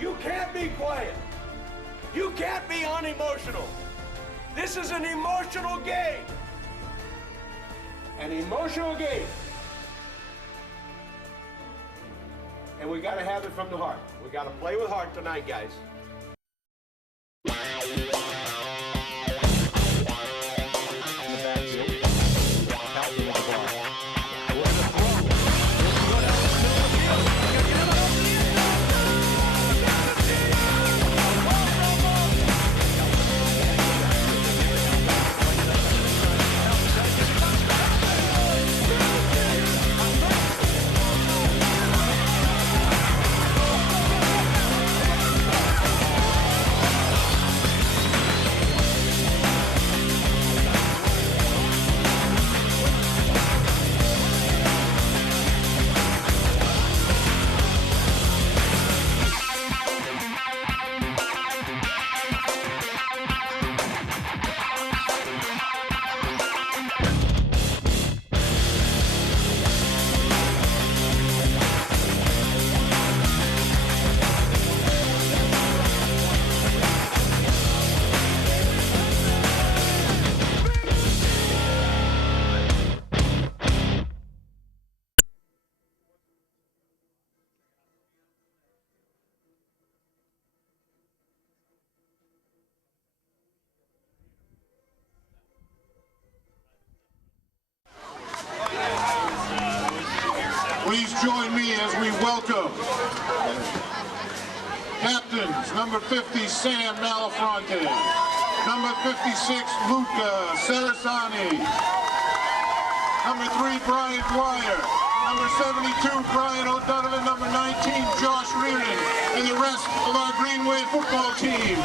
You can't be quiet. You can't be unemotional. This is an emotional game. An emotional game. And we got to have it from the heart. We got to play with heart tonight, guys. Please join me as we welcome captains, number 50, Sam Malafronte, number 56, Luca Sarasani, number 3, Brian Dwyer, number 72, Brian O'Donovan, number 19, Josh Reardon, and the rest of our Greenway football team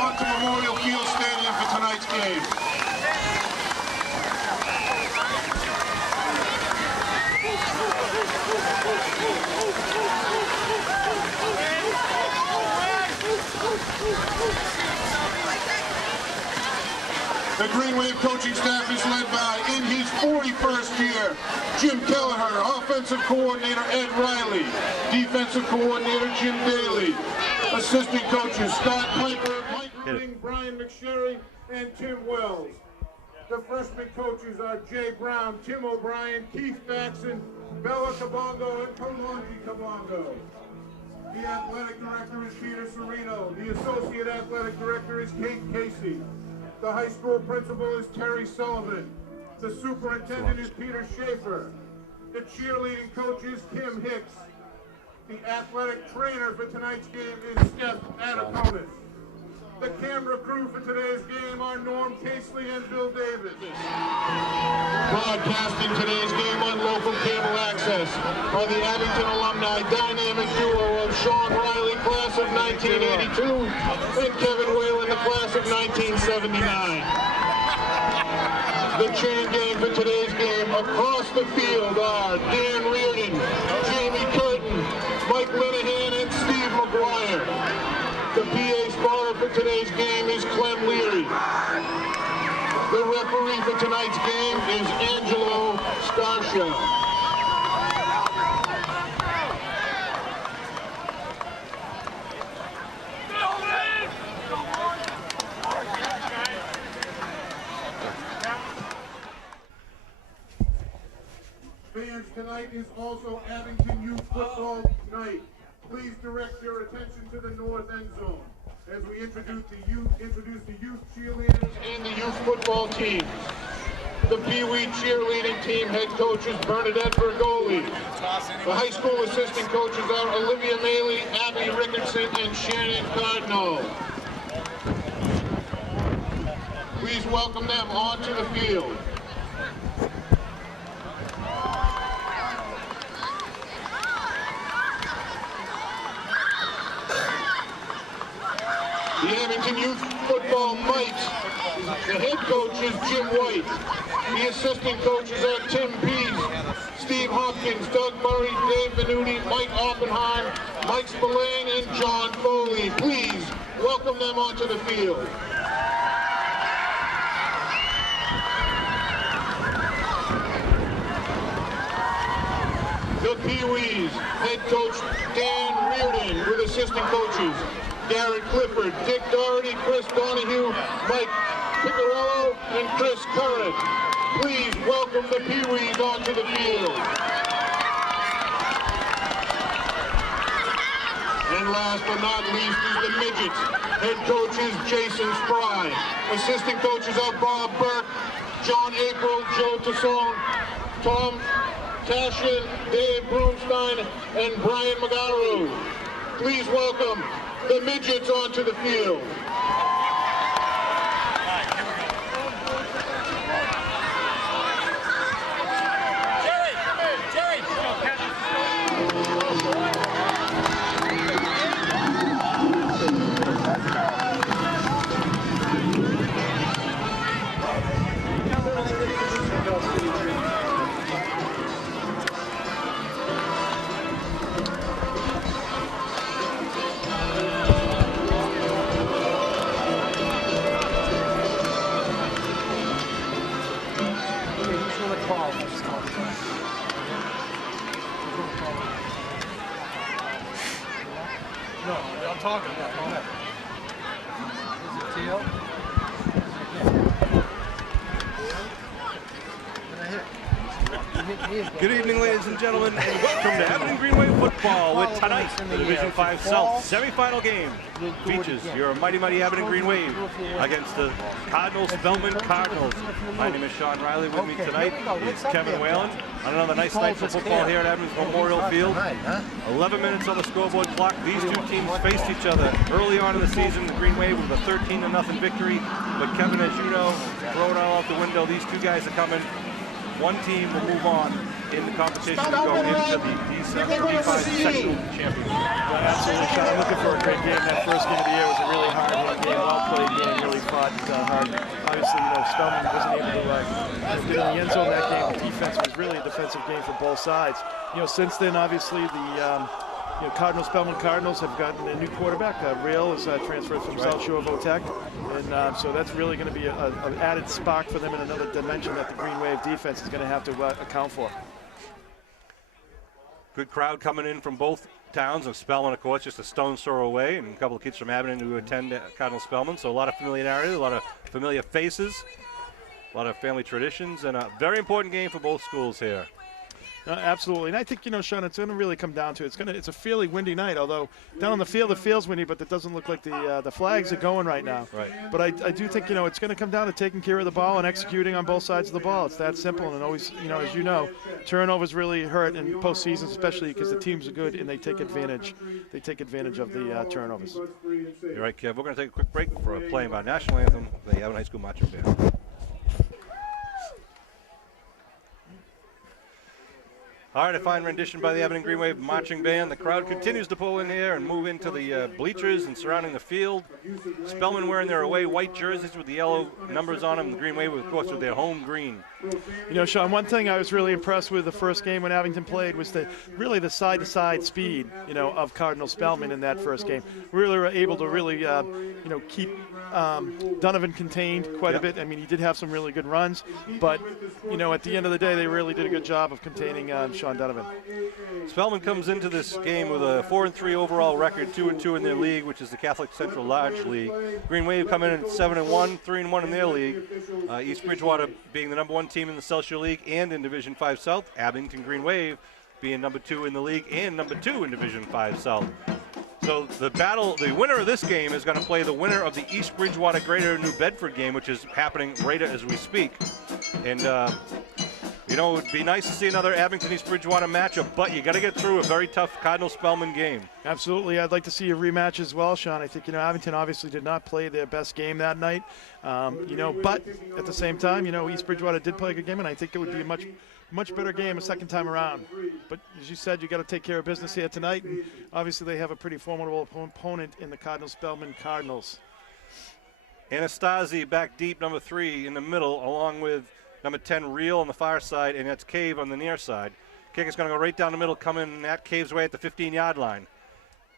onto Memorial Field Stadium for tonight's game. The Green Wave coaching staff is led by, in his 41st year, Jim Kelleher, offensive coordinator Ed Riley, defensive coordinator Jim Daly, assistant coaches Scott Piper, Mike Ring, Brian McSherry, and Tim Wells. The freshman coaches are Jay Brown, Tim O'Brien, Keith Faxon, Bella Kabongo, and Kalonji Kabongo. The athletic director is Peter Serino. The associate athletic director is Kate Casey. The high school principal is Terry Sullivan. The superintendent is Peter Schaefer. The cheerleading coach is Kim Hicks. The athletic trainer for tonight's game is Steph Adakonis. The camera crew for today's game are Norm Casely and Bill Davis. Broadcasting today's game on local cable access are the Abington alumni dynamic duo of Sean Riley, class of 1982, and Kevin Whalen, the class of 1979. The chain gang for today's game across the field are Dan Reardon, Jamie Curtin, Mike Linehan, and Steve McGuire. The PA spotter for today's game is Clem Leary. The referee for tonight's game is Angelo Scarsha. Fans, tonight is also Abington Youth Football Night. Please direct your attention to the north end zone as we introduce the youth cheerleaders and the youth football team. The Pee Wee cheerleading team head coach is Bernadette Bergoli. The high school assistant coaches are Olivia Maley, Abby Rickardson, and Shannon Cardinal. Please welcome them onto the field. The Abington Youth Football Mites. The head coach is Jim White. The assistant coaches are Tim Pease, Steve Hopkins, Doug Murray, Dave Venuti, Mike Oppenheim, Mike Spillane, and John Foley. Please welcome them onto the field. The Pee-wees, head coach Dan Reardon with assistant coaches Garrett Clifford, Dick Doherty, Chris Donahue, Mike Picarello, and Chris Curran. Please welcome the Pee-wees onto the field. And last but not least is the midgets. Head coach is Jason Spry. Assistant coaches are Bob Burke, John April, Joe Tassone, Tom Cashin, Dave Broomstein, and Brian Magaro. Please welcome the midgets onto the field. Good evening, ladies and gentlemen, and welcome to Abington Greenway football with tonight, the Division 5 South semifinal game. Features your mighty Abington Greenway against the Cardinal Spellman Cardinals. My name is Sean Riley. With me tonight is Kevin Whalen on another nice night for football here at Abington Memorial Field. 11 minutes on the scoreboard clock. These two teams faced each other early on in the season. The Greenway with a 13-0 victory. But Kevin, as you know, throw it all out the window. These two guys are coming. One team will move on in the competition to go into the D5 sectional championship. Absolutely, Sean. I'm looking for a great game. That first game of the year was a really hard game, well-played game, really fought hard. Obviously, Spellman wasn't able to get in the end zone that game. The defense was really a defensive game for both sides. Since then, obviously, the Cardinal Spellman Cardinals have gotten a new quarterback. Real is transferred from South Shore of Otech, and so that's really going to be an added spark for them in another dimension that the Green Wave defense is going to have to account for. Good crowd coming in from both towns of Spellman, of course, just a stone's throw away, and a couple of kids from Abington who attend Cardinal Spellman, so a lot of familiarity, a lot of familiar faces, a lot of family traditions, and a very important game for both schools here. Absolutely, and I think, Sean, it's going to really come down to it's a fairly windy night, although down on the field it feels windy, but it doesn't look like the flags are going right now. Right. But I do think, it's going to come down to taking care of the ball and executing on both sides of the ball. It's that simple, and always, as you know, turnovers really hurt in postseason, especially because the teams are good and they take advantage. They take advantage of the turnovers. You're right, Kev. We're going to take a quick break for playing our national anthem, the Abington High School Marching Band. All right, a fine rendition by the Abington Green Wave Marching Band. The crowd continues to pull in here and move into the bleachers and surrounding the field. Spellman wearing their away white jerseys with the yellow numbers on them. The Green Wave, of course, with their home green. Sean, one thing I was really impressed with the first game when Abington played was the side-to-side speed, of Cardinal Spellman in that first game. We really were able to really, keep Donovan contained quite a bit. I mean, he did have some really good runs, but, at the end of the day, they really did a good job of containing Sean Donovan. Spellman comes into this game with a 4-3 overall record, 2-2 in their league, which is the Catholic Central Large League. Green Wave come in at 7-1, 3-1 in their league. East Bridgewater being the #1 team in the South Shore League and in Division 5 South. Abington Green Wave being #2 in the league and #2 in Division 5 South. So the winner of this game is going to play the winner of the East Bridgewater Greater New Bedford game, which is happening right as we speak. And it would be nice to see another Abington-East Bridgewater matchup, but you got to get through a very tough Cardinal-Spellman game. Absolutely. I'd like to see a rematch as well, Sean. I think, Abington obviously did not play their best game that night, but at the same time, East Bridgewater did play a good game, and I think it would be a much better game a second time around. But as you said, you got to take care of business here tonight, and obviously they have a pretty formidable opponent in the Cardinal-Spellman Cardinals. Anastasi back deep, #3 in the middle, along with #10 Real on the far side, and that's Cave on the near side. Kick is going to go right down the middle, coming at Cave's way at the 15-yard line.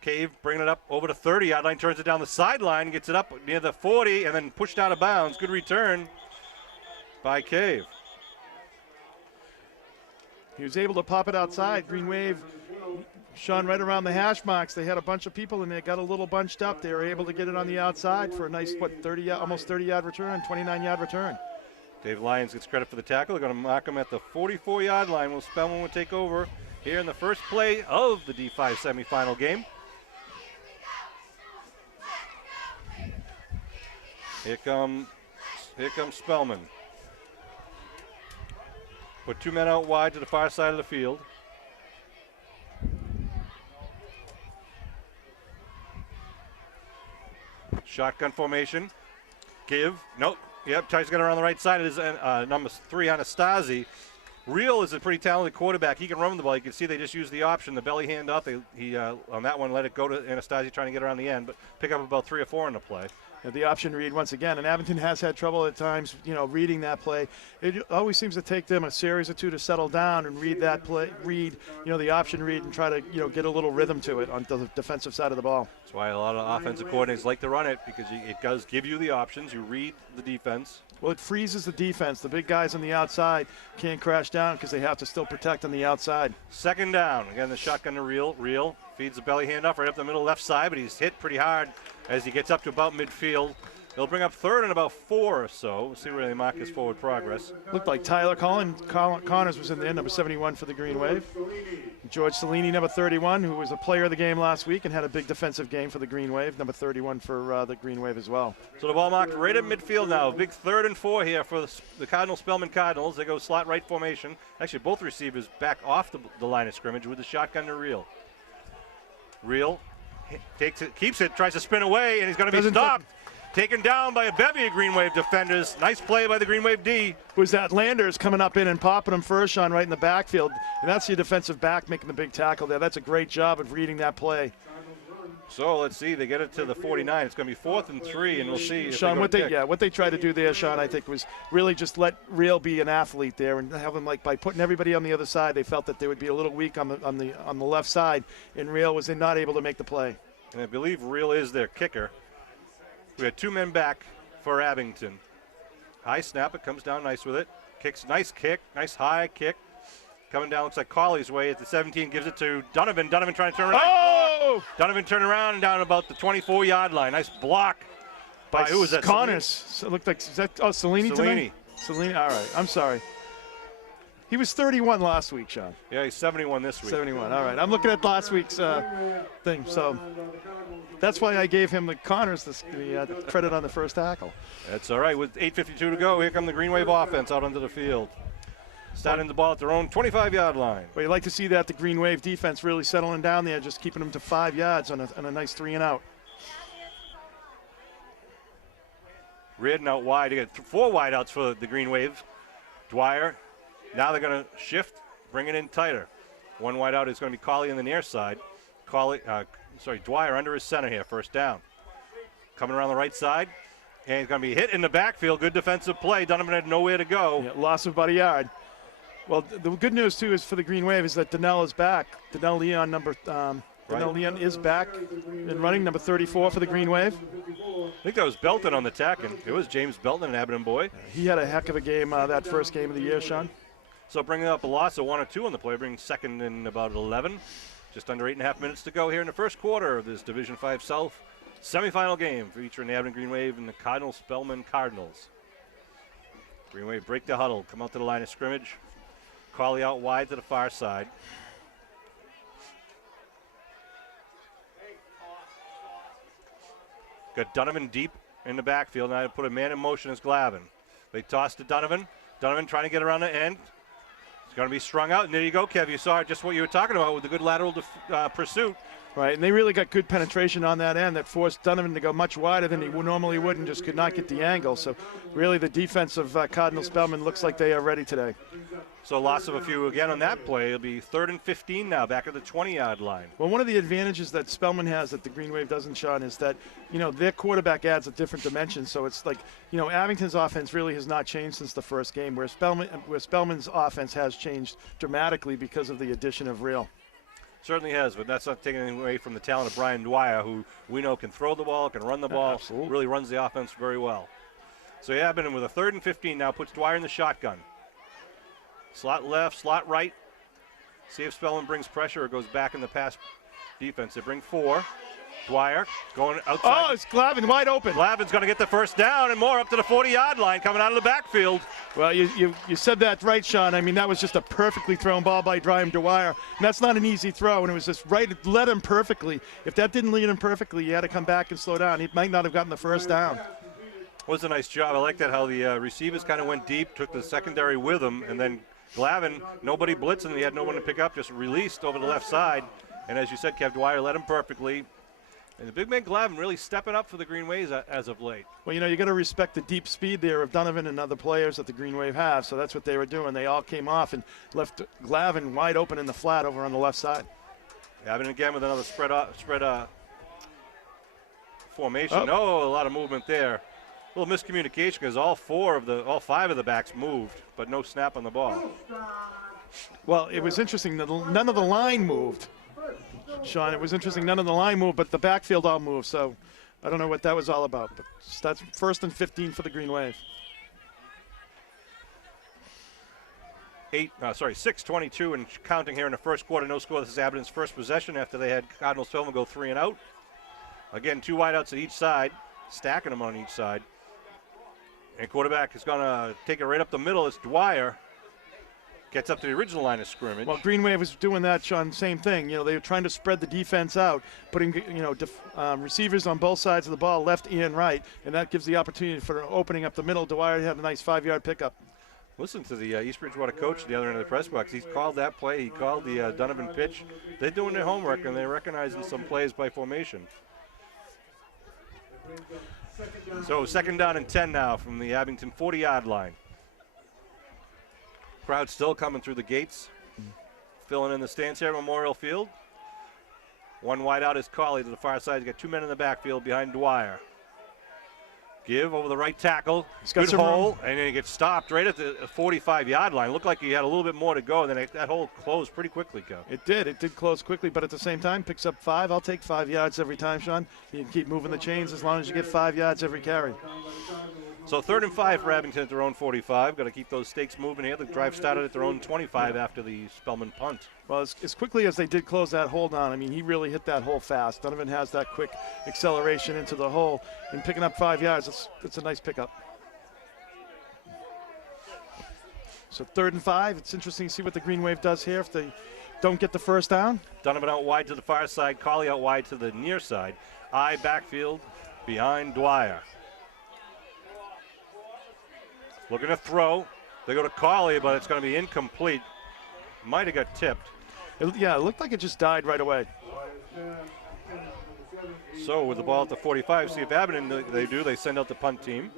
Cave bringing it up over the 30-yard line, turns it down the sideline, gets it up near the 40, and then pushed out of bounds. Good return by Cave. He was able to pop it outside. Green Wave, Sean, right around the hash marks. They had a bunch of people in there, got a little bunched up. They were able to get it on the outside for a nice, almost 30-yard return, 29-yard return. Dave Lyons gets credit for the tackle. They're going to mark him at the 44-yard line. Will Spellman will take over here in the first play of the D5 semifinal game. Here comes Spellman. Put 2 men out wide to the far side of the field. Shotgun formation. Give. Nope. Yep, tries to get around the right side. It is number 3, Anastasi. Real is a pretty talented quarterback. He can run the ball. You can see they just used the option, the belly hand off. He on that one let it go to Anastasi trying to get around the end, but pick up about 3 or 4 in the play. The option read once again, and Abington has had trouble at times, reading that play. It always seems to take them a series or two to settle down and read that play, the option read, and try to, get a little rhythm to it on the defensive side of the ball. That's why a lot of offensive coordinators like to run it, because it does give you the options. You read the defense. Well, it freezes the defense. The big guys on the outside can't crash down because they have to still protect on the outside. Second down. Again, the shotgun to Real. Feeds the belly handoff right up the middle left side, but he's hit pretty hard as he gets up to about midfield. They'll bring up third and about 4 or so. We'll see where they mark his forward progress. Looked like Tyler Connors was in there, number 71 for the Green Wave. George Cellini, number 31, who was a player of the game last week and had a big defensive game for the Green Wave, number 31 for the Green Wave as well. So the ball marked right at midfield now. Big 3rd and 4 here for the Cardinal Spellman Cardinals. They go slot right formation. Actually, both receivers back off the line of scrimmage with the shotgun to Real. Real takes it, keeps it, tries to spin away, and he's going to be stopped. Taken down by a bevy of Green Wave defenders. Nice play by the Green Wave D. Was that Landers coming up in and popping him first, Sean, right in the backfield. And that's your defensive back making the big tackle there. That's a great job of reading that play. So let's see, they get it to the 49. It's going to be 4th and 3, and we'll see. Sean, what they tried to do there, Sean, I think was really just let Real be an athlete there and have him, like, by putting everybody on the other side. They felt that they would be a little weak on the left side, and Real was not able to make the play. And I believe Real is their kicker. We had 2 men back for Abington. High snap, it comes down nice with it. Nice kick, nice high kick. Coming down, looks like Colley's way at the 17, gives it to Donovan. Donovan trying to turn around. Oh! Donovan turned around and down about the 24-yard line. Nice block by who was that? Connors. So it looked like, is that Cellini tonight? Cellini, all right. I'm sorry. He was 31 last week, Sean. Yeah, he's 71 this week. 71, all right. I'm looking at last week's thing, so that's why I gave him the Connors the credit on the first tackle. That's all right. With 8:52 to go, here come the Green Wave offense out onto the field. Starting the ball at their own 25-yard line. Well, you like to see that, the Green Wave defense really settling down there, just keeping them to 5 yards on a nice 3 and out. Reardon out wide. You got 4 wideouts for the Green Wave. Dwyer. Now they're going to shift, bring it in tighter. 1 wideout is going to be Colley on the near side. Dwyer under his center here, first down. Coming around the right side, and he's going to be hit in the backfield. Good defensive play. Donovan had nowhere to go. Yeah, loss of about a yard. Well, the good news, too, is for the Green Wave is that Donnell is back. Donnell Leon Leon is back and running, number 34 for the Green Wave. I think that was Belton on the tack, and it was James Belton, an Abington boy. He had a heck of a game that first game of the year, Sean. So bringing up a loss of 1 or 2 on the play, bringing second in about 11. Just under 8.5 minutes to go here in the first quarter of this Division 5 South semifinal game featuring the Abington Green Wave and the Cardinal Spellman Cardinals. Green Wave break the huddle, come out to the line of scrimmage. Colley out wide to the far side. Got Donovan deep in the backfield. Now to put a man in motion is Glavin. They toss to Donovan. Donovan trying to get around the end. It's going to be strung out. And there you go, Kev. You saw just what you were talking about with the good lateral pursuit. Right, and they really got good penetration on that end that forced Donovan to go much wider than he normally would and just could not get the angle. So really the defense of Cardinal Spellman looks like they are ready today. So loss of a few again on that play. It'll be 3rd and 15 now, back at the 20-yard line. Well, one of the advantages that Spellman has that the Green Wave doesn't, Sean, is that, their quarterback adds a different dimension. So it's like, Abington's offense really has not changed since the first game, where Spellman's offense has changed dramatically because of the addition of Real. Certainly has, but that's not taking anything away from the talent of Brian Dwyer, who we know can throw the ball, can run the ball, absolutely. Really runs the offense very well. So Abington with a 3rd and 15 now puts Dwyer in the shotgun. Slot left, slot right. See if Spellman brings pressure or goes back in the pass defense. They bring 4. Dwyer going outside. Oh, it's Glavin wide open. Glavin's going to get the first down and more up to the 40-yard line coming out of the backfield. Well, you said that right, Sean. I mean, that was just a perfectly thrown ball by Dwyer. And that's not an easy throw, and it was just right. It led him perfectly. If that didn't lead him perfectly, you had to come back and slow down. He might not have gotten the first down. Was a nice job. I like that how the receivers kind of went deep, took the secondary with them, and then Glavin, nobody blitzing, he had no one to pick up, just released over the left side. And as you said, Kev, Dwyer led him perfectly. And the big man Glavin really stepping up for the Green Waves as of late. Well, you know, you got to respect the deep speed there of Donovan and other players that the Green Wave have. So that's what they were doing. They all came off and left Glavin wide open in the flat over on the left side. Glavin again with another spread formation. Oh. No, a lot of movement there. A little miscommunication because all 5 of the backs moved, but no snap on the ball. Well, it was interesting that none of the line moved. Sean, it was interesting. None of the line moved, but the backfield all moved. So I don't know what that was all about. But that's 1st and 15 for the Green Wave. 6:22 and counting here in the first quarter. No score. This is Abington's first possession after they had Cardinal Spellman go 3 and out. Again, 2 wideouts at each side, stacking them on each side. And quarterback is going to take it right up the middle. It's Dwyer. Gets up to the original line of scrimmage. Well, Green Wave was doing that, Sean, same thing. You know, they were trying to spread the defense out, putting, receivers on both sides of the ball, left and right, and that gives the opportunity for opening up the middle. Dwyer had a nice 5-yard pickup. Listen to the East Bridgewater coach at the other end of the press box. He's called that play. He called the Donovan pitch. They're doing their homework, and they're recognizing some plays by formation. So 2nd down and 10 now from the Abington 40-yard line. Crowd still coming through the gates, filling in the stands here at Memorial Field. 1 wide out is Cawley to the far side. He's got 2 men in the backfield behind Dwyer. Give over the right tackle. Good hole, and then he gets stopped right at the 45-yard line. Looked like he had a little bit more to go, and then that hole closed pretty quickly, Joe. It did. It did close quickly, but at the same time, picks up 5. I'll take 5 yards every time, Sean. You can keep moving the chains as long as you get 5 yards every carry. So 3rd and 5 for Abington at their own 45. Got to keep those stakes moving here. The drive started at their own 25 after the Spellman punt. Well, as quickly as they did close that hole down, I mean, he really hit that hole fast. Donovan has that quick acceleration into the hole, and picking up 5 yards, it's a nice pickup. So 3rd and 5. It's interesting to see what the Green Wave does here if they don't get the first down. Donovan out wide to the far side. Cawley out wide to the near side. Backfield behind Dwyer. Looking to throw. They go to Cawley, but it's going to be incomplete. Might have got tipped. It looked like it just died right away. So with the ball at the 45, see if Abington they send out the punt team.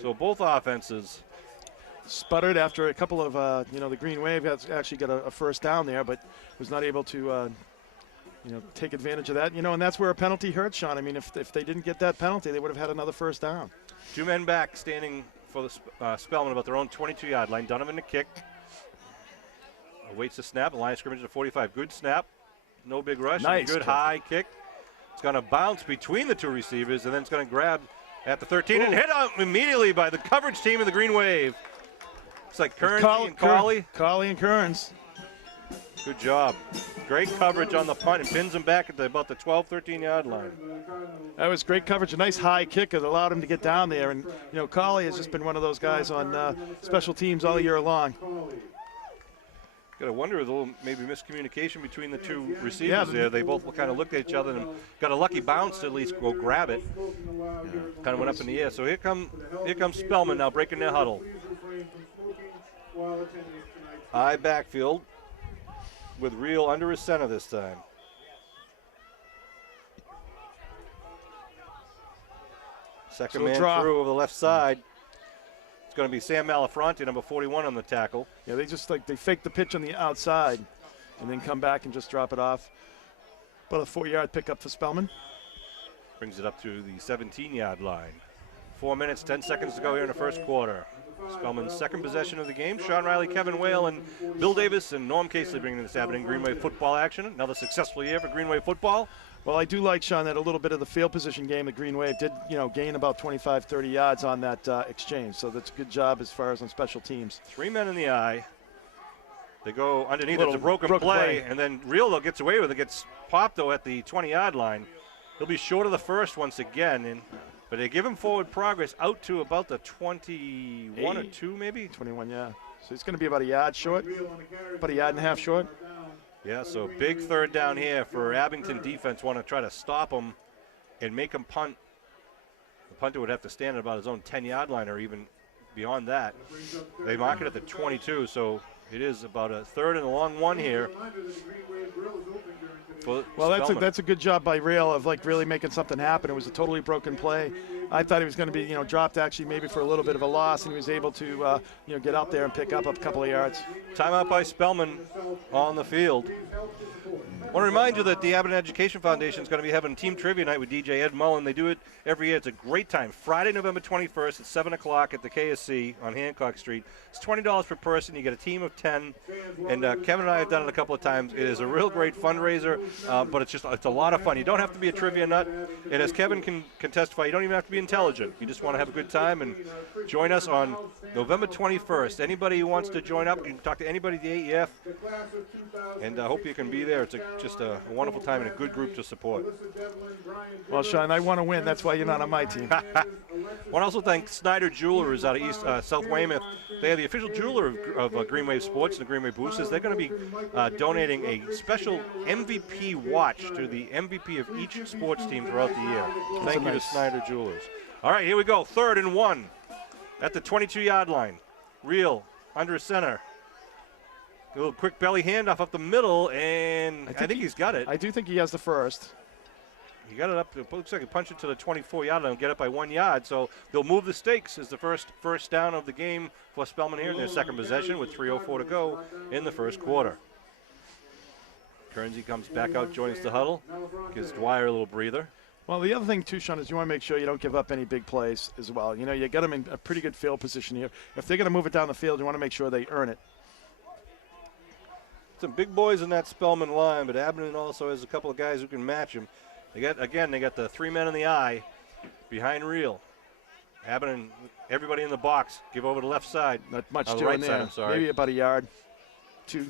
So both offenses sputtered after a couple of, the Green Wave actually got a first down there, but was not able to, take advantage of that. And that's where a penalty hurts, Sean. I mean, if they didn't get that penalty, they would have had another first down. 2 men back standing for the Spellman about their own 22-yard line. Donovan to kick. Awaits the snap. The line of scrimmage at 45. Good snap. No big rush. Nice good kick. High kick. It's going to bounce between the 2 receivers, and then it's going to grab at the 13 and hit out immediately by the coverage team of the Green Wave. It's like Kearns and Cawley. Cawley and Kearns. Good job. Great coverage on the punt and pins him back at about the 12, 13-yard line. That was great coverage. A nice high kick that allowed him to get down there. And, Cawley has just been one of those guys on special teams all year long. Got to wonder, a little maybe miscommunication between the 2 receivers there. They both kind of looked at each other and got a lucky bounce to at least go grab it. Kind of went up in the air. So here comes Spellman now breaking their huddle. High backfield with Reel under his center this time. Second man through over the left side. It's going to be Sam Malafronte, number 41 on the tackle. Yeah, they fake the pitch on the outside and then come back and just drop it off. About a 4-yard pickup for Spellman. Brings it up to the 17-yard line. 4 minutes, 10 seconds to go here in the first quarter. Spellman's second possession of the game. Sean Riley, Kevin Whale, and Bill Davis and Norm Casely bringing this Abington Green Wave football action. Another successful year for Green Wave football. Well, I do like, Sean, that a little bit of the field position game, the Green Wave did, gain about 25, 30 yards on that exchange. So that's a good job as far as on special teams. 3 men in the eye. They go underneath. It's a broken play, and then Real, though, gets away with it. Gets popped, though, at the 20-yard line. He'll be short of the first once again, but they give him forward progress out to about the 21 or 2, maybe? 21, yeah. So it's going to be about a yard short, about a yard and a half short. Yeah, so big third down here for Abington defense. Want to try to stop him and make him punt. The punter would have to stand at about his own 10-yard line or even beyond that. They mark it at the 22, so it is about a third and a long one here. Well, that's a good job by Real of really making something happen. It was a totally broken play. I thought he was going to be dropped actually maybe for a little bit of a loss, and he was able to get out there and pick up a couple of yards. Timeout by Spellman on the field. I want to remind you that the Abington Education Foundation is going to be having team trivia night with DJ Ed Mullen. They do it every year. It's a great time. Friday, November 21st at 7 o'clock at the KSC on Hancock Street. It's $20 per person. You get a team of 10. And Kevin and I have done it a couple of times. It is a real great fundraiser, but it's a lot of fun. You don't have to be a trivia nut. And as Kevin can testify, you don't even have to be intelligent. You just want to have a good time and join us on November 21st. Anybody who wants to join up, you can talk to anybody at the AEF. And I hope you can be there. It's just a wonderful time and a good group to support. Well, Sean, I want to win. That's why you're not on my team. I want to also thank Snyder Jewelers out of South Weymouth. They are the official jeweler of Green Wave Sports and the Green Wave Boosters. They're going to be donating a special MVP watch to the MVP of each sports team throughout the year. Thank you to Snyder Jewelers. All right, here we go. 3rd and 1 at the 22-yard line. Real under center. A little quick belly handoff up the middle, and I think he's got it. I do think he has the first. He got it up. It looks like he punched it to the 24-yard line and get it by 1 yard. So they'll move the stakes as the first down of the game for Spellman here in their second possession with 3:04 to go in the first quarter. Kernsey comes back out, joins the huddle, gives Dwyer a little breather. Well, the other thing, too, Sean, is you want to make sure you don't give up any big plays as well. You got them in a pretty good field position here. If they're going to move it down the field, you want to make sure they earn it. Some big boys in that Spellman line, but Abington also has a couple of guys who can match him. They got the 3 men in the eye behind Real. Abington, everybody in the box, give over the left side. Not much on the doing right there. side, I'm sorry. Maybe about a yard,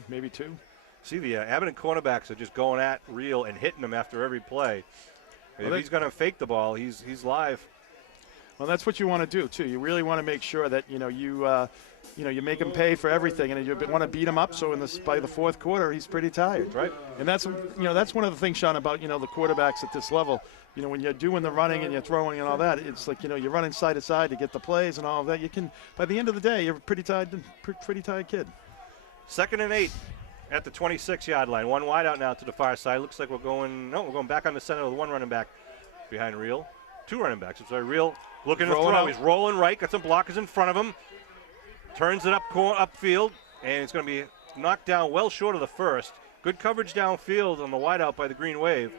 maybe two. See, the Abington cornerbacks are just going at Real and hitting him after every play. If he's going to fake the ball, he's live. Well, that's what you want to do too. You really want to make sure that you make him pay for everything, and you want to beat him up. So by the fourth quarter, he's pretty tired. Right. And that's one of the things, Sean, about the quarterbacks at this level. When you're doing the running and you're throwing and all that, it's like you're running side to side to get the plays and all of that. You can, by the end of the day, you're a pretty tired kid. 2nd and 8 at the 26-yard line. One wide out now to the far side. Looks like we're going back on the center with one running back behind Real. 2 running backs. So Real looking to throw. He's rolling right. Got some blockers in front of him. Turns it upfield, and it's going to be knocked down well short of the first. Good coverage downfield on the wideout by the Green Wave.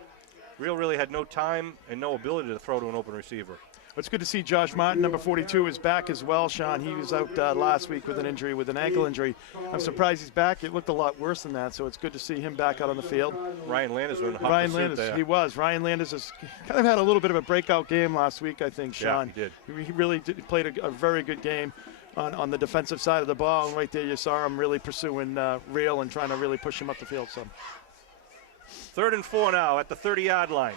Real really had no time and no ability to throw to an open receiver. It's good to see Josh Martin, number 42, is back as well, Sean. He was out last week with an ankle injury. I'm surprised he's back. It looked a lot worse than that, so it's good to see him back out on the field. Ryan Landers was in Ryan Landers, he was. Ryan Landers has kind of had a little bit of a breakout game last week, I think, Sean. Yeah, he did. He really played a very good game on the defensive side of the ball. And right there you saw him really pursuing Real and trying to really push him up the field. So 3rd and 4 now at the 30-yard line.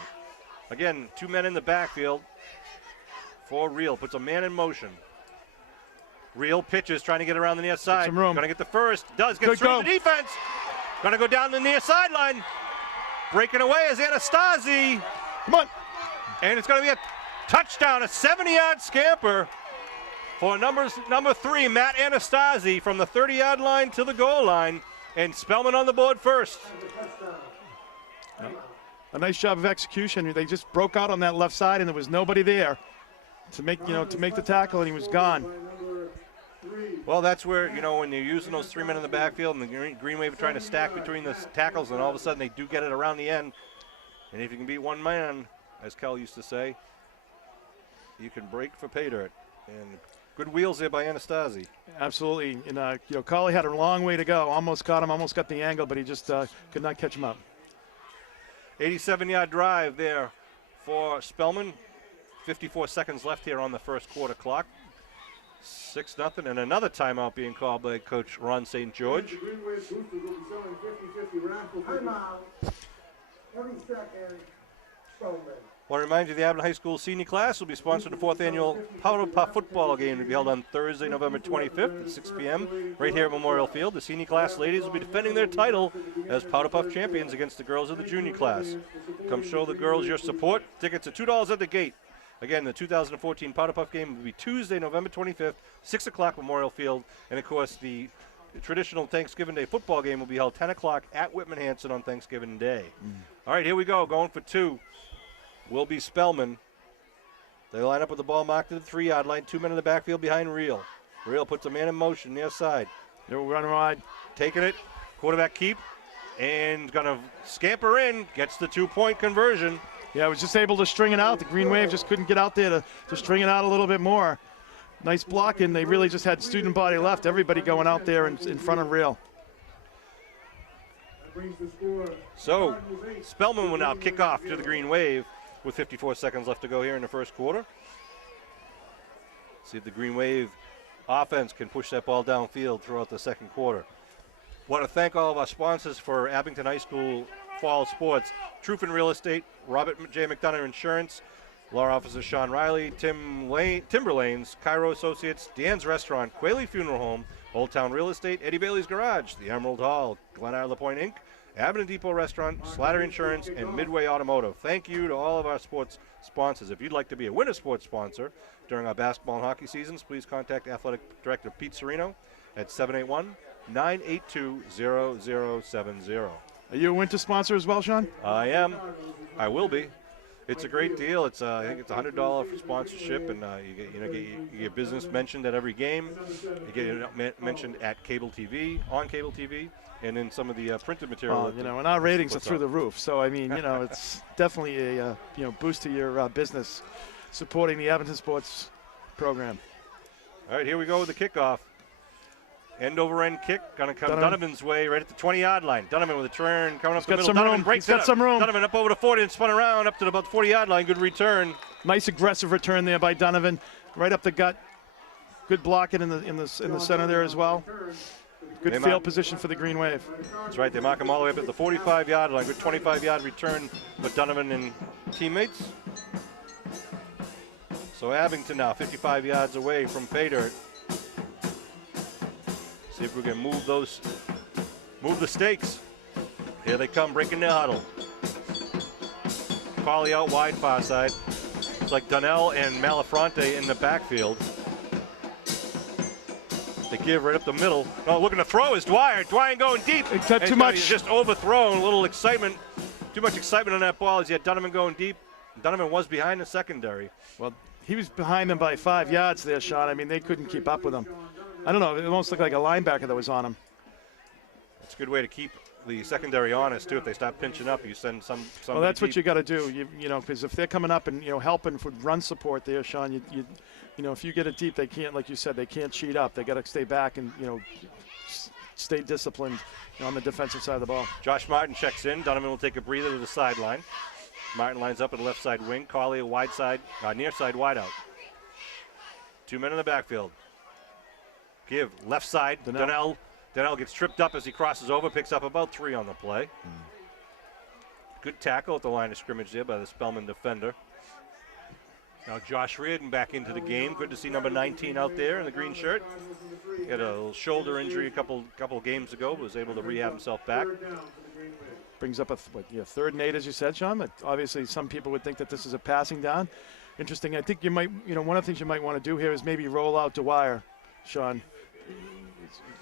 Again, 2 men in the backfield. For Real, puts a man in motion. Real pitches, trying to get around the near side. Some room. Going to get the first. Does get through the defense. Going to go down the near sideline. Breaking away is Anastasi. Come on. And it's going to be a touchdown, a 70-yard scamper for number 3, Matt Anastasi, from the 30-yard line to the goal line. And Spellman on the board first. A nice job of execution. They just broke out on that left side, and there was nobody there to make the tackle, and he was gone. Well, that's where, when you're using those 3 men in the backfield and the Green Wave are trying to stack between the tackles, and all of a sudden they do get it around the end. And if you can beat one man, as Kel used to say, you can break for pay dirt. And good wheels there by Anastasi. Absolutely. And, Colley had a long way to go. Almost caught him, almost got the angle, but he just could not catch him up. 87-yard drive there for Spellman. 54 seconds left here on the first quarter clock. 6-0, and another timeout being called by Coach Ron St. George. The Green Wave Boosters will be selling 50-50 raffle tickets. Timeout. 30 seconds. Spellman. Want to remind you the Abington High School senior class will be sponsoring the 4th annual Powder Puff football game to be held on Thursday, November 25th at 6 p.m. right here at Memorial Field. The senior class ladies will be defending their title as Powder Puff champions against the girls of the junior class. Come show the girls your support. Tickets are $2 at the gate. Again, the 2014 Powder Puff game will be Tuesday, November 25th, 6 o'clock Memorial Field. And, of course, the traditional Thanksgiving Day football game will be held 10 o'clock at Whitman Hanson on Thanksgiving Day. All right, here we go. Going for two will be Spellman. They line up with the ball marked at the 3-yard line. 2 men in the backfield behind Reel. Reel puts a man in motion near side. They're running wide. Taking it. Quarterback keep. And going to scamper in. Gets the 2-point conversion. Yeah, was just able to string it out. The Green Wave just couldn't get out there to string it out a little bit more. Nice blocking. They really just had student body left. Everybody going out there in front of Reel. So, Spellman will now kick off to the Green Wave with 54 seconds left to go here in the first quarter. See if the Green Wave offense can push that ball downfield throughout the second quarter. Want to thank all of our sponsors for Abington High School fall sports. Trufen Real Estate, Robert J. McDonough Insurance, Law Officer Sean Riley, Timberlanes, Cairo Associates, Dan's Restaurant, Quayle Funeral Home, Old Town Real Estate, Eddie Bailey's Garage, the Emerald Hall, Glen La Pointe Inc., Abington Depot Restaurant, Slatter Insurance, and Midway Automotive. Thank you to all of our sports sponsors. If you'd like to be a winter sports sponsor during our basketball and hockey seasons, please contact Athletic Director Pete Serino at 781-982-0070. Are you a winter sponsor as well, Sean? I am. I will be. It's a great deal. It's I think it's $100 for sponsorship, and you get business mentioned at every game. You get mentioned at cable TV, on cable TV, and in some of the printed material. And our ratings are through the roof. So I mean, it's definitely a boost to your business, supporting the Abington sports program. All right, here we go with the kickoff. End over end kick, gonna come Donovan's way right at the 20-yard line. Donovan with a turn, coming up the middle. Donovan breaks it up. Donovan up over the 40 and spun around up to about the 40-yard line. Good return. Nice aggressive return there by Donovan, right up the gut. Good blocking in the center there as well. Good field position for the Green Wave. That's right. They mark him all the way up at the 45-yard line. Good 25-yard return with Donovan and teammates. So Abington now 55 yards away from pay dirt. See if we can move the stakes. Here they come, breaking their huddle. Pauly out wide, far side. It's like Donnell and Malafronte in the backfield. They give right up the middle. Oh, looking to throw is Dwyer. Dwyer going deep. It's got too much. He's just overthrown. A little excitement. Too much excitement on that ball as he had Donovan going deep. Donovan was behind the secondary. Well, he was behind them by 5 yards there, Sean. I mean, they couldn't keep up with him. I don't know. It almost looked like a linebacker that was on him. It's a good way to keep the secondary honest, too. If they stop pinching up, you send some. Well, that's what you got to do. Because if they're coming up and helping for run support there, Sean, if you get it deep, they can't, like you said, they can't cheat up. They got to stay back and stay disciplined on the defensive side of the ball. Josh Martin checks in. Donovan will take a breather to the sideline. Martin lines up at the left side wing. Cawley a wide side, near side wide out. 2 men in the backfield. Give left side. Donnell gets tripped up as he crosses over, picks up about 3 on the play. Good tackle at the line of scrimmage there by the Spellman defender. Now Josh Reardon back into the game. Good to see number 19 out there in the green shirt. He had a little shoulder injury a couple games ago, was able to rehab himself back. Brings up a 3rd and 8, as you said, Sean. But obviously, some people would think that this is a passing down. Interesting. I think you might, one of the things you might want to do here is maybe roll out Dwyer, Sean.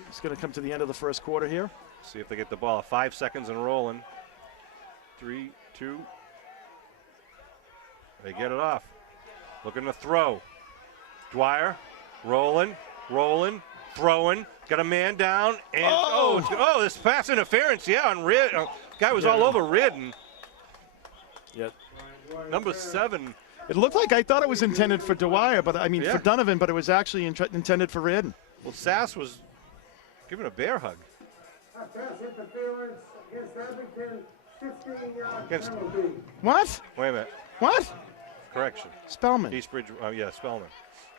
It's going to come to the end of the first quarter here. See if they get the ball. 5 seconds and rolling. 3, 2. They get it off. Looking to throw. Dwyer rolling, throwing. Got a man down. And this pass interference. Yeah, on Reardon. Guy was all over Reardon. Yep. Number 7. It looked like I thought it was intended for Dwyer, but for Donovan, but it was actually intended for Reardon. Well, Sass was giving a bear hug. Interference against Abington, 15-yard penalty. What? Wait a minute. What? Correction. Spellman. Eastbridge. Spellman.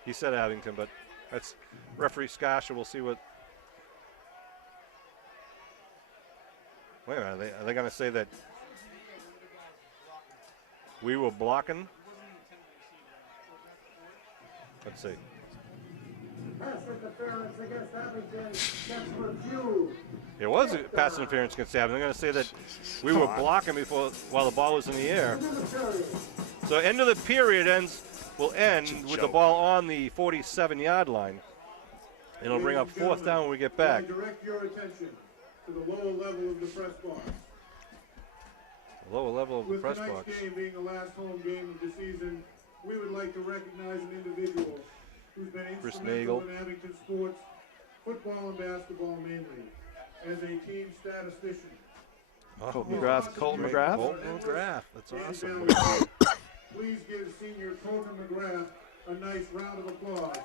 He said Abington, but That's referee Skasha. We'll see what. Wait a minute. Are they going to say that we were blocking? Let's see. Pass interference against Abington. That's refused. It was a pass interference against Abington. They're going to say that we were blocking before while the ball was in the air. So end of the period will end with the ball on the 47-yard line. It'll bring up 4th down when we get back. Direct your attention to the lower level of the press box. Lower level of the press With box. tonight's game being the last home game of the season, we would like to recognize an individual who's been Chris instrumental Nagel. in Abington sports, football and basketball mainly, as a team statistician. Colton McGrath. Colton McGrath. Colton McGrath. That's awesome. Please give senior Colton McGrath a nice round of applause.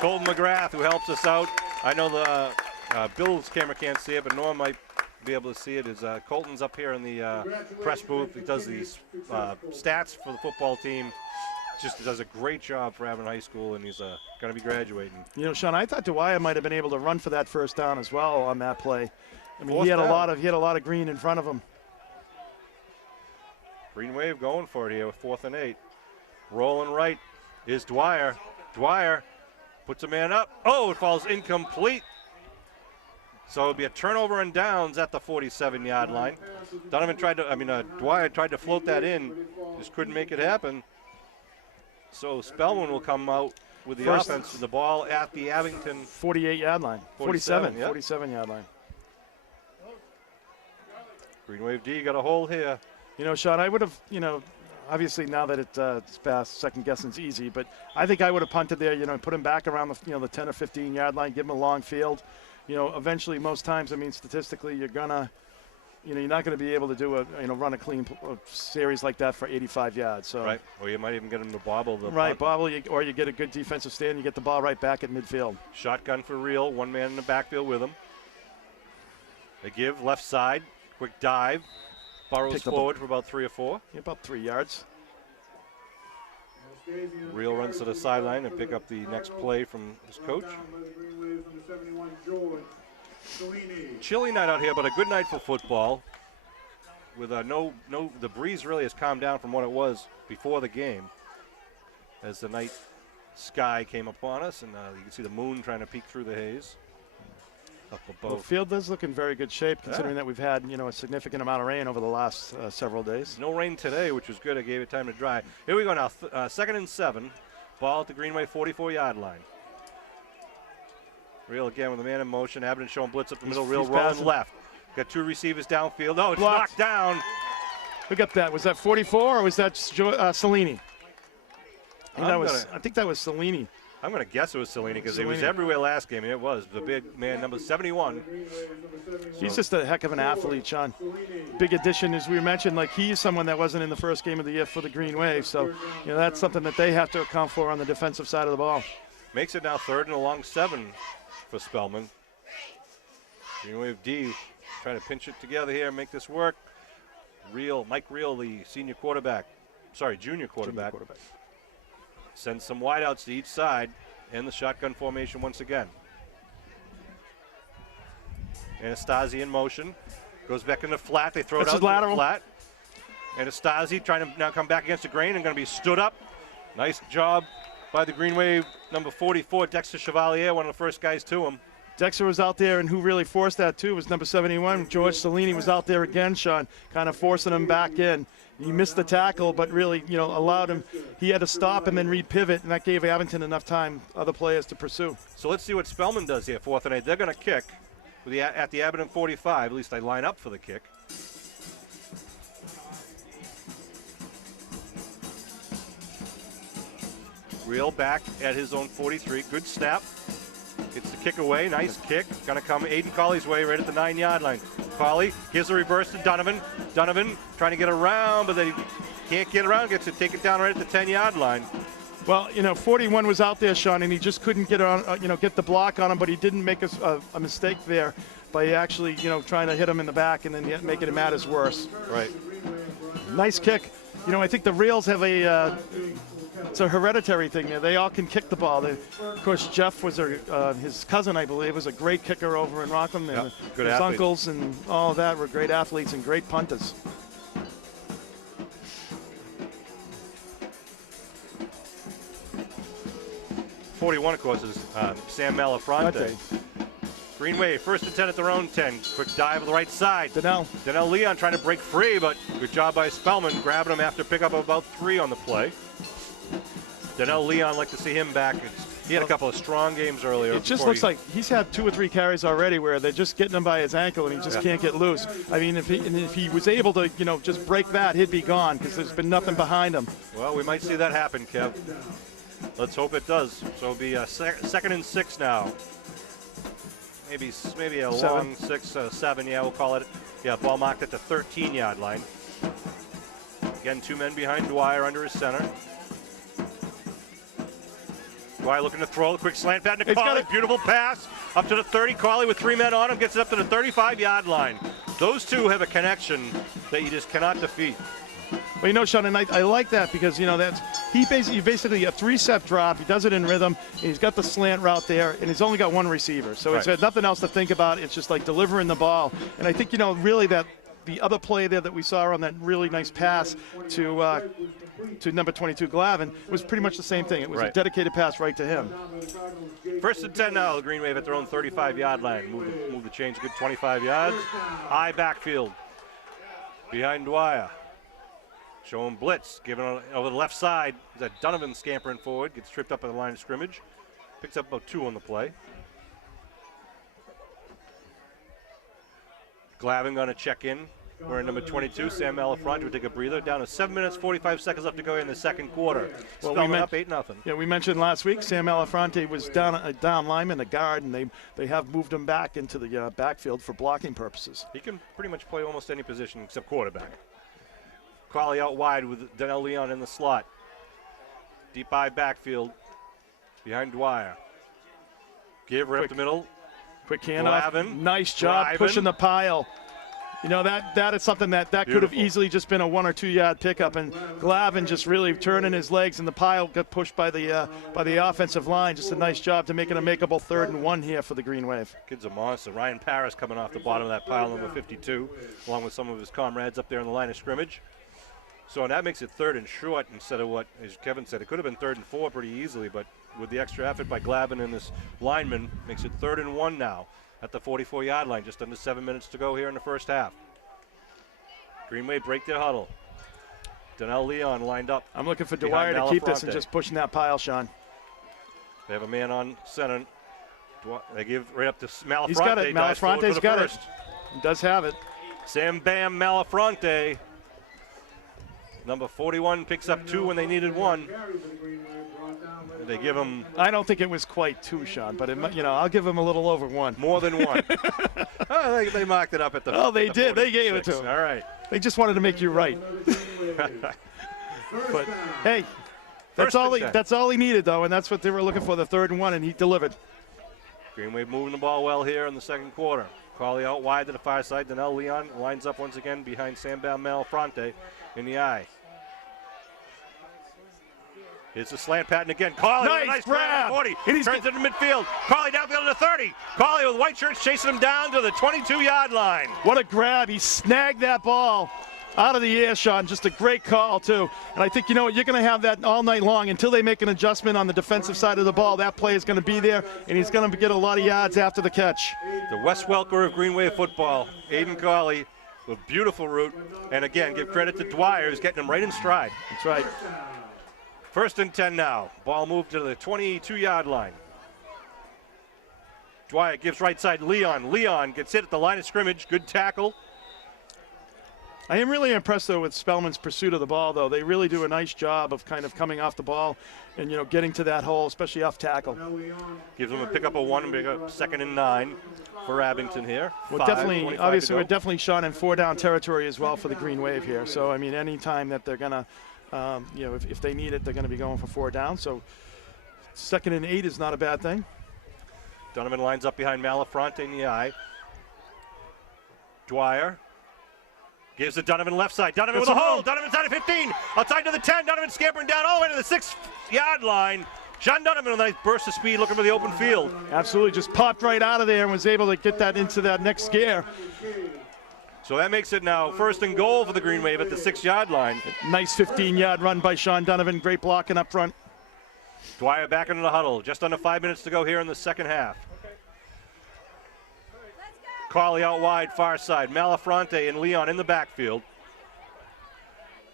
Colton McGrath, who helps us out. I know the Bill's camera can't see it, but Norm might be able to see it. Is Colton's up here in the press booth. He does these stats for the football team. Just does a great job for Abington High School, and he's going to be graduating. You know, Sean, I thought Dwyer might have been able to run for that first down as well on that play. I mean, he had a lot of green in front of him. Green Wave going for it here with 4th and 8. Rolling right is Dwyer. Dwyer puts a man up. Oh, it falls incomplete. So it'll be a turnover and downs at the 47-yard line. Dwyer tried to float that in, just couldn't make it happen. So Spellman will come out with the offense, the ball at the Abington 48-yard line. 47 yep. 47-yard line. Green Wave D got a hold here. You know, Sean, I would have, obviously now that it's past, second guessing's easy, but I think I would have punted there, put him back around the 10 or 15-yard line, give him a long field. Eventually, most times, statistically, you're gonna, you're not going to be able to do run a clean series like that for 85 yards. So right, or you might even get him to bobble the right, bobble, or you get a good defensive stand, you get the ball right back at midfield. Shotgun for real, one man in the backfield with him. They give left side, quick dive, burrows forward for about 3 or 4. Yeah, about 3 yards. Real runs to the sideline and pick up the next play from his coach. Chilly night out here, but a good night for football. With the breeze really has calmed down from what it was before the game, as the night sky came upon us, and you can see the moon trying to peek through the haze. Up above. The field is looking in very good shape, considering that we've had a significant amount of rain over the last several days. No rain today, which was good. I gave it time to dry. Here we go now. 2nd and 7. Ball at the Greenway 44-yard line. Real again with a man in motion. Abington showing blitz up the middle. Real rolling left. Got 2 receivers downfield. Oh, it's knocked down. Who got that? Was that 44 or was that Cellini? I think that was Cellini. I'm going to guess it was Cellini because he was everywhere last game, and it was. The big man, number 71. He's just a heck of an athlete, Sean. Big addition, as we mentioned, he's someone that wasn't in the first game of the year for the Green Wave. So, that's something that they have to account for on the defensive side of the ball. Makes it now 3rd and a long 7 for Spellman. Green Wave D trying to pinch it together here and make this work. Mike Real, the junior quarterback. Sends some wideouts to each side in the shotgun formation once again. Anastasi in motion. Goes back in the flat. They throw it out to the flat. Anastasi trying to now come back against the grain and going to be stood up. Nice job by the Green Wave, number 44, Dexter Chevalier, one of the first guys to him. Dexter was out there, and who really forced that, too, was number 71. George Cellini was out there again, Sean, kind of forcing him back in. He missed the tackle, but really, allowed him. He had to stop and then re-pivot, and that gave Abington enough time, other players to pursue. So let's see what Spellman does here, 4th and 8. They're going to kick at the Abington 45. At least they line up for the kick. Real back at his own 43. Good snap. Gets the kick away. Nice kick. Going to come Aiden Colley's way right at the 9-yard line. Colley gives a reverse to Donovan. Donovan trying to get around, but then he can't get around. Gets to take it down right at the 10-yard line. Well, 41 was out there, Sean, and he just couldn't get on, get the block on him, but he didn't make a mistake there by actually, trying to hit him in the back and then making it matters worse. Right. Nice kick. I think the Reals have it's a hereditary thing there. They all can kick the ball. Of course, Jeff was his cousin, I believe, was a great kicker over in Rockland. And good his athlete. uncles and all of that were great athletes and great punters. .41, of course, is Sam Malafronte. Okay. Green Wave, first and 10 at their own 10. Quick dive to the right side. Donnell Leon trying to break free, but good job by Spellman, grabbing him after pickup of about 3 on the play. Donnell Leon, like to see him back. He had a couple of strong games earlier. It just looks like he's had 2 or 3 carries already where they're just getting him by his ankle and he just can't get loose. I mean, if he was able to, just break that, he'd be gone because there's been nothing behind him. Well, we might see that happen, Kev. Let's hope it does. So it'll be a 2nd and 6 now. Maybe a 7. long 6, 7, yeah, we'll call it. Yeah, ball marked at the 13-yard line. Again, 2 men behind Dwyer under his center. Dwyer looking to throw, quick slant pat to Carly, beautiful pass up to the 30. Carly with 3 men on him gets it up to the 35-yard line. Those two have a connection that you just cannot defeat. Well, Sean, and I like that because, he basically a 3-step drop. He does it in rhythm. He's got the slant route there, and he's only got 1 receiver. So it's nothing else to think about. It's just like delivering the ball. And I think, really that the other play there that we saw on that really nice pass to number 22, Glavin, was pretty much the same thing. It was a dedicated pass right to him. First and 10 now, the Green Wave at their own 35-yard line. Move the change, good 25 yards. High backfield behind Dwyer. Showing blitz, giving over the left side. Is that Donovan scampering forward, gets tripped up at the line of scrimmage. Picks up about 2 on the play. Glavin going to check in. We're in number 22, Sam Malafronte would take a breather. Down to 7 minutes, 45 seconds left to go in the second quarter. Well, Spellman up 8-0. Yeah, we mentioned last week Sam Malafronte was down lineman, a guard, and they have moved him back into the backfield for blocking purposes. He can pretty much play almost any position except quarterback. Crowley out wide with Donnell Leon in the slot. Deep eye backfield behind Dwyer. Give right up the middle. Quick handoff. Glavin. Nice job pushing the pile. That is something that could have easily just been a 1 or 2 yard pickup, and Glavin just really turning his legs, and the pile got pushed by the offensive line. Just a nice job to make it a makeable 3rd and 1 here for the Green Wave. Kid's a monster. Ryan Parris coming off the bottom of that pile, number 52, along with some of his comrades up there in the line of scrimmage. So that makes it 3rd and short instead of what, as Kevin said, it could have been 3rd and 4 pretty easily, but with the extra effort by Glavin and this lineman, makes it 3rd and 1 now at the 44-yard line, just under 7 minutes to go here in the first half. Green Wave break their huddle. Donnell Leon lined up. I'm looking for Dwyer to keep this and just pushing that pile, Sean. They have a man on center. They give right up to Malafronte. He's got it. Malafronte's got it. He does have it. Sam Bam Malafronte. Number 41 picks up 2 when they needed 1. They give him. I don't think it was quite 2, Sean, but I'll give him a little over 1. More than 1. They marked it up at the. Oh, they did. They gave it to him. All right. They just wanted to make you right. But hey, that's all he needed, though, and that's what they were looking for, the 3rd and 1, and he delivered. Green Wave moving the ball well here in the second quarter. Carly out wide to the far side. Donnell Leon lines up once again behind Sam Bam Malafronte in the eye. It's a slant pattern again. Carly with a nice grab. 40. And he turns into midfield. Carly downfield to the 30. Carly with white shirts chasing him down to the 22-yard line. What a grab. He snagged that ball out of the air, Sean. Just a great call, too. And I think, you're going to have that all night long until they make an adjustment on the defensive side of the ball. That play is going to be there, and he's going to get a lot of yards after the catch. The Wes Welker of Green Wave football, Aiden Carly, with beautiful route. And again, give credit to Dwyer, who's getting him right in stride. That's right. 1st and 10 now. Ball moved to the 22-yard line. Dwyer gives right side Leon. Leon gets hit at the line of scrimmage. Good tackle. I am really impressed, though, with Spellman's pursuit of the ball, though. They really do a nice job of kind of coming off the ball and, getting to that hole, especially off tackle. Gives them a pick up of 1 and pick up 2nd and 9 for Abington here. Well, definitely, obviously, we're definitely shot in 4-down territory as well for the Green Wave here. So, I mean, any time that they're going to, if they need it, they're going to be going for 4 down. So 2nd and 8 is not a bad thing. Donovan lines up behind Malafronte in the eye. Dwyer gives to Donovan left side. Donovan with a hole. Donovan's out of 15. Outside to the 10. Donovan scampering down all the way to the 6 6-yard line. Sean Donovan with a nice burst of speed looking for the open field. Absolutely, just popped right out of there and was able to get that into that next gear. So that makes it now 1st and goal for the Green Wave at the 6-yard line. Nice 15-yard run by Sean Donovan. Great blocking up front. Dwyer back into the huddle. Just under 5 minutes to go here in the second half. Carley out wide, far side. Malafronte and Leon in the backfield.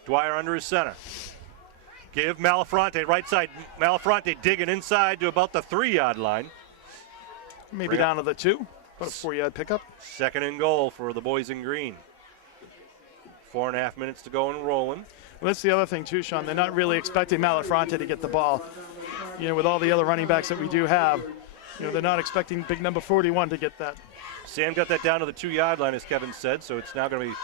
Dwyer under his center. Give Malafronte, right side. Malafronte digging inside to about the 3-yard line. Maybe down to the 2. About a 4-yard pickup. 2nd and goal for the boys in green. 4.5 minutes to go and rolling. Well, that's the other thing too, Sean. They're not really expecting Malafronte to get the ball. You know, with all the other running backs that we do have, you know, they're not expecting big number 41 to get that. Sam got that down to the 2-yard line, as Kevin said, so it's now going to be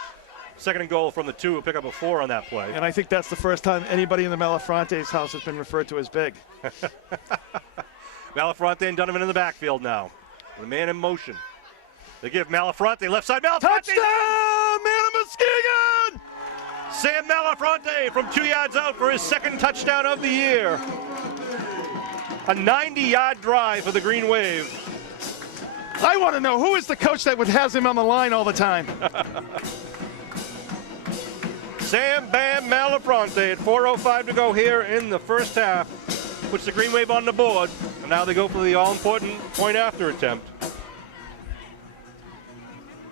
2nd and goal from the 2. We'll pick up a 4 on that play. And I think that's the first time anybody in the Malafronte's house has been referred to as big. Malafronte and Donovan in the backfield now. The man in motion. They give Malafronte, left side, Malafronte! Touchdown, man of Muskegon! Sam Malafronte from 2 yards out for his 2nd touchdown of the year. A 90-yard drive for the Green Wave. I want to know, who is the coach that has him on the line all the time? Sam Bam Malafronte at 4:05 to go here in the first half. Puts the Green Wave on the board. And now they go for the all-important point after attempt.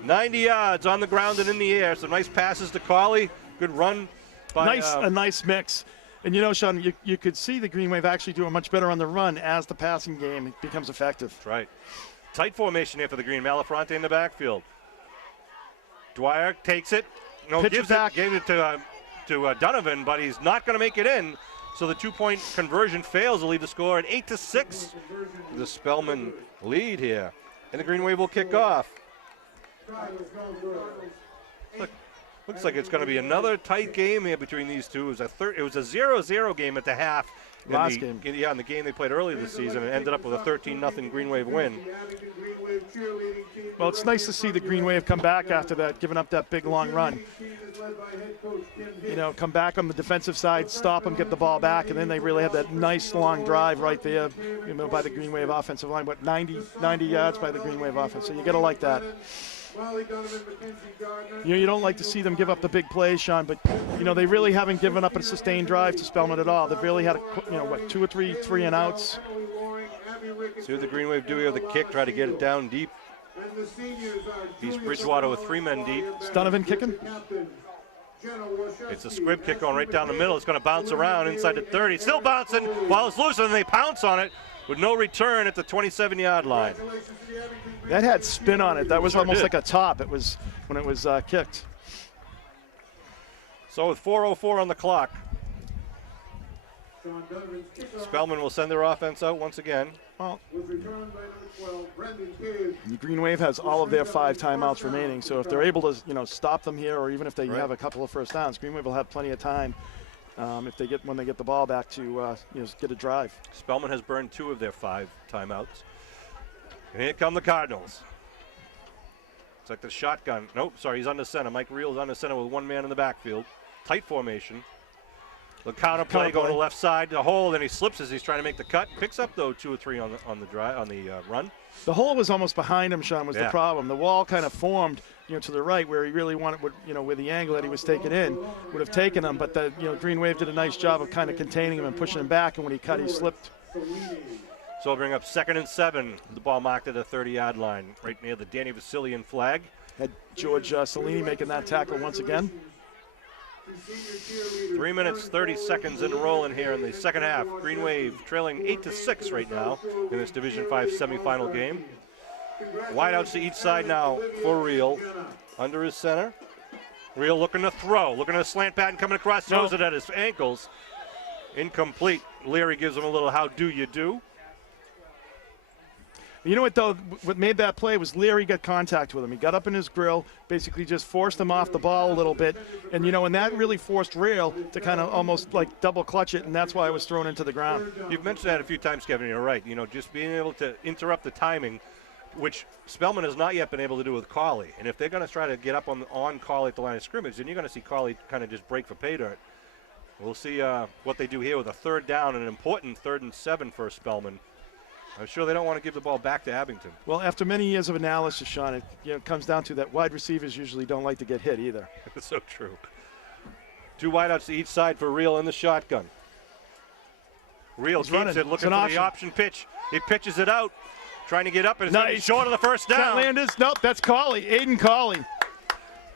90 yards on the ground and in the air. Some nice passes to Carley. Good run by a nice mix. And you know, Sean, you could see the Green Wave actually doing much better on the run as the passing game becomes effective. That's right. Tight formation here for the Green. Malafronte in the backfield. Dwyer takes it. No, Pitch back. Gave it to Donovan, but he's not going to make it in. So the 2-point conversion fails to lead the score at 8-6. The Spellman lead here. And the Green Wave will kick off. Looks like it's going to be another tight game here between these two. It was a 0-0 game at the half. Last game. Yeah, in the game they played earlier this season, and ended up with a 13-0 Green Wave win. Well, it's nice to see the Green Wave come back after that, giving up that big long run. You know, come back on the defensive side, stop them, get the ball back, and then they really have that nice long drive right there, you know, by the Green Wave offensive line. But 90 yards by the Green Wave offense, so you got to like that. You know, you don't like to see them give up the big plays, Sean, but, you know, they really haven't given up a sustained drive to Spellman at all. They've really had, 2 or 3 and outs. See what the Green Wave do here with the kick, try to get it down deep. He's Bridgewater with 3 men deep. Is Donovan kicking? It's a squib kick going right down the middle. It's going to bounce around inside the 30. Still bouncing while it's loose, and they pounce on it with no return at the 27-yard line. That had spin on it. That was almost like a top. It was when it was kicked. So with 4:04 on the clock, Spellman will send their offense out once again. Well, the Green Wave has all of their 5 timeouts remaining, so if they're able to, stop them here, or even if they have a couple of first downs, Green Wave will have plenty of time when they get the ball back to get a drive. Spellman has burned 2 of their 5 timeouts. And here come the Cardinals. It's like the shotgun. Nope, sorry, he's under center. Mike Reel's under center with 1 man in the backfield. Tight formation. The counter play going to the left side, the hole, then he slips as he's trying to make the cut. Picks up though 2 or 3 on the run. The hole was almost behind him, Sean, was the problem. The wall kind of formed, to the right where he really wanted, where the angle that he was taken in would have taken him. But the Green Wave did a nice job of kind of containing him and pushing him back. And when he cut, he slipped. So we'll bring up 2nd and 7. The ball marked at the 30-yard line, right near the Danny Vasilian flag. Had George Cellini making that tackle once again. 3 minutes, 30 seconds in rolling here in the second half. Green Wave trailing 8-6 right now in this Division 5 semifinal game. Wideouts to each side now for Reel. Under his center. Reel looking to throw, looking at a slant pattern coming across, throws it at his ankles. Incomplete. Leary gives him a little how do you do. You know what, though? What made that play was Leary got contact with him. He got up in his grill, basically just forced him off the ball a little bit. And, and that really forced Reel to kind of almost like double clutch it, and that's why it was thrown into the ground. You've mentioned that a few times, Kevin. You're right. Just being able to interrupt the timing, which Spellman has not yet been able to do with Carley. And if they're going to try to get up on Carley at the line of scrimmage, then you're going to see Carley kind of just break for pay dirt. We'll see what they do here with a third down, an important 3rd and 7 for Spellman. I'm sure they don't want to give the ball back to Abington. Well, after many years of analysis, Sean, it comes down to that wide receivers usually don't like to get hit either. That's so true. 2 wideouts to each side for Real in the shotgun. Real keeps running. it, looking for the option pitch. He pitches it out, trying to get up, and it's nice. short of the first down. That Landis? Nope, that's Cauley, Aiden Cauley.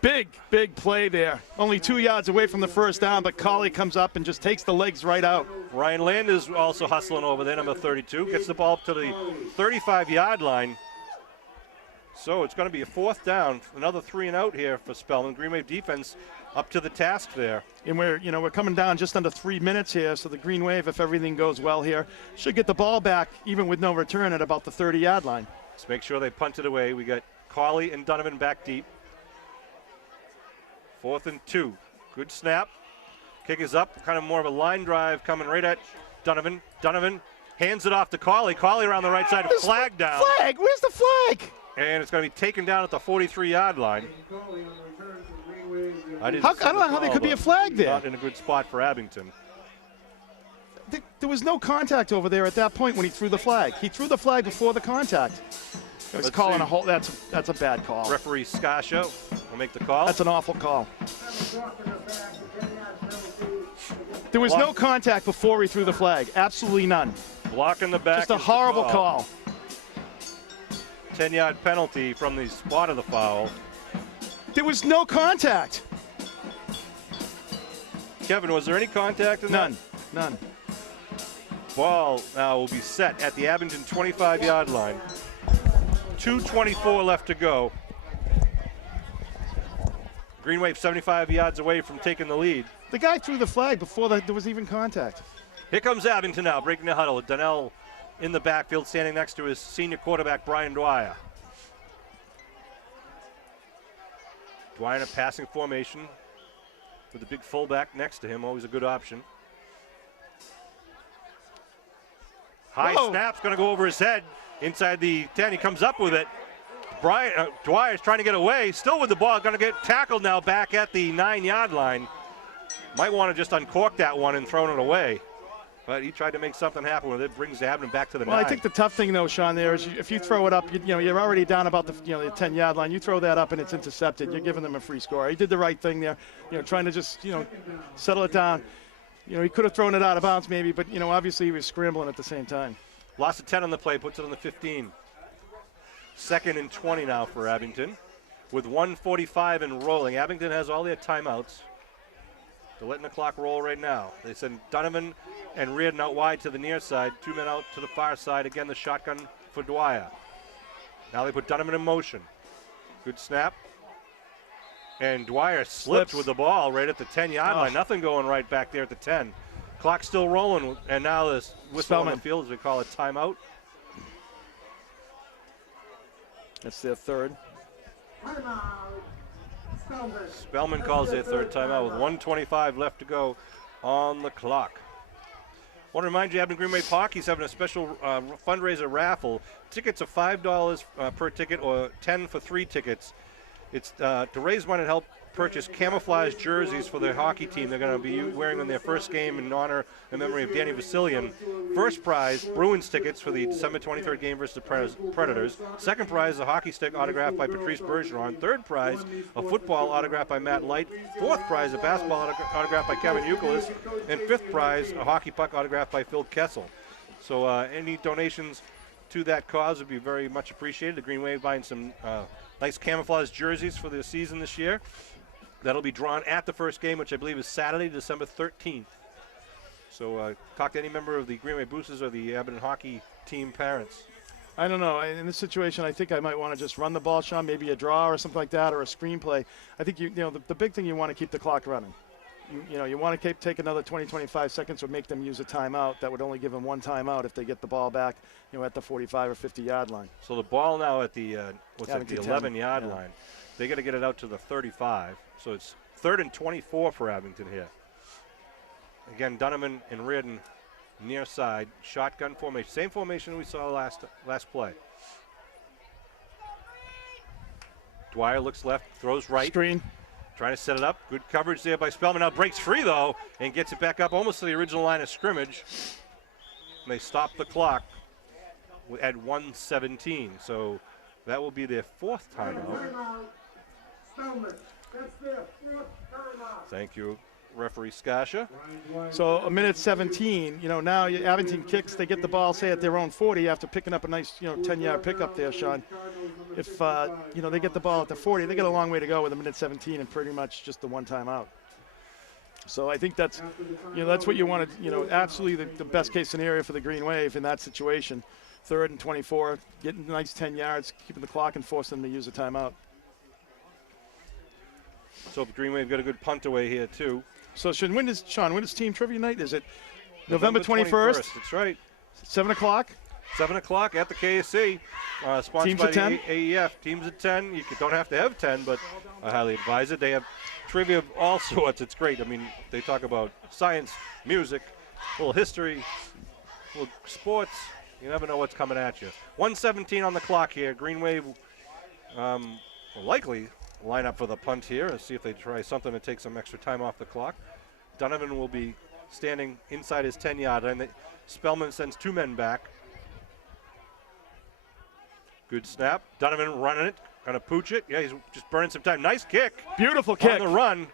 Big play there. Only 2 yards away from the first down, but Cauley comes up and just takes the legs right out. Ryan Landis also hustling over there, number 32. Gets the ball up to the 35-yard line. So it's going to be a 4th down. Another 3 and out here for Spellman. Green Wave defense up to the task there. And we're coming down just under 3 minutes here, so the Green Wave, if everything goes well here, should get the ball back even with no return at about the 30-yard line. Let's make sure they punt it away. We got Cauley and Donovan back deep. 4th and 2. Good snap. Kick is up. Kind of more of a line drive coming right at Donovan. Donovan hands it off to Cauley. Cauley around the right side. Flag down. Flag? Where's the flag? And it's going to be taken down at the 43-yard line. I don't know how there could be a flag there. Not in a good spot for Abington. There was no contact over there at that point when he threw the flag. He threw the flag before the contact. He was calling a hold. That's a bad call. Referee Scascio will make the call. That's an awful call. There was no contact before he threw the flag. Absolutely none. Block in the back. Just a horrible call. 10-yard penalty from the spot of the foul. There was no contact. Kevin, was there any contact in that? None. Ball now will be set at the Abington 25-yard line. 2:24 left to go. Green Wave 75 yards away from taking the lead. The guy threw the flag before there was even contact. Here comes Abington now, breaking the huddle. Donnell in the backfield, standing next to his senior quarterback, Brian Dwyer. Dwyer in a passing formation with the big fullback next to him, always a good option. High snap's going to go over his head inside the 10. He comes up with it. Dwyer's trying to get away, still with the ball, going to get tackled now back at the 9-yard line. Might want to just uncork that one and throw it away. But he tried to make something happen with it. Brings Abington back to the 9. I think the tough thing, though, Sean, there is if you throw it up, you're already down about the 10-yard line. You throw that up and it's intercepted. You're giving them a free score. He did the right thing there, trying to just settle it down. He could have thrown it out of bounds maybe, but obviously he was scrambling at the same time. Lost of 10 on the play, puts it on the 15. 2nd and 20 now for Abington. With 1:45 and rolling, Abington has all their timeouts. They're letting the clock roll right now. They send Donovan and Reardon out wide to the near side. 2 men out to the far side. Again, the shotgun for Dwyer. Now they put Donovan in motion. Good snap. And Dwyer slipped with the ball right at the 10-yard line. Nothing going right back there at the 10. Clock still rolling, and now this whistle on the field, as we call it, timeout. That's their third. Spellman calls their third timeout with 1:25 left to go on the clock. I want to remind you, Abington Green Wave Hockey's having a special fundraiser raffle. Tickets are $5 per ticket or 10 for 3 tickets. It's to raise money and help purchase camouflage jerseys for their hockey team. They're going to be wearing on their first game in honor and memory of Danny Vasilian. First prize, Bruins tickets for the December 23rd game versus the Predators. Second prize, a hockey stick autographed by Patrice Bergeron. Third prize, a football autographed by Matt Light. Fourth prize, a basketball autographed by Kevin Youkilis. And fifth prize, a hockey puck autographed by Phil Kessel. So any donations to that cause would be very much appreciated. The Green Wave buying some nice camouflage jerseys for the season this year. That'll be drawn at the first game, which I believe is Saturday, December 13th. So talk to any member of the Green Wave Boosters or the Abington hockey team parents. I don't know. In this situation, I think I might want to just run the ball, Sean, maybe a draw or something like that, or a screenplay. I think the big thing, you want to keep the clock running. You want to take another 20, 25 seconds or make them use a timeout. That would only give them one timeout if they get the ball back, at the 45 or 50-yard line. So the ball now at the 11-yard line. They got to get it out to the 35. So it's 3rd and 24 for Abington here. Again, Donovan and Reardon near side, shotgun formation. Same formation we saw last play. Dwyer looks left, throws right. Screen. Trying to set it up. Good coverage there by Spellman. Now breaks free, though, and gets it back up almost to the original line of scrimmage. And they stop the clock at 1:17. So that will be their 4th timeout. Spellman, that's their 4th timeout. Thank you, referee Skasha. So a minute 17, now Abington kicks, they get the ball, say at their own 40 after picking up a nice, 10-yard pickup there, Sean. If, they get the ball at the 40, they got a long way to go with a minute 17 and pretty much just the one timeout. So I think that's, that's what you want to, absolutely the best case scenario for the Green Wave in that situation. 3rd and 24, getting a nice 10 yards, keeping the clock and forcing them to use a timeout. So the Green Wave got a good punt away here, too. So when is team trivia night? Is it November 21st? That's right. 7 o'clock? 7 o'clock at the KSC. Sponsored Teams by at 10? the AEF. Teams at 10. You don't have to have 10, but I highly advise it. They have trivia of all sorts. It's great. I mean, they talk about science, music, a little history, a little sports. You never know what's coming at you. 1:17 on the clock here. Green Wave will likely line up for the punt here and see if they try something to take some extra time off the clock. Donovan will be standing inside his 10-yard line. Spellman sends 2 men back. Good snap. Donovan running it. Going to pooch it. Yeah, he's just burning some time. Nice kick. Beautiful kick. On the run.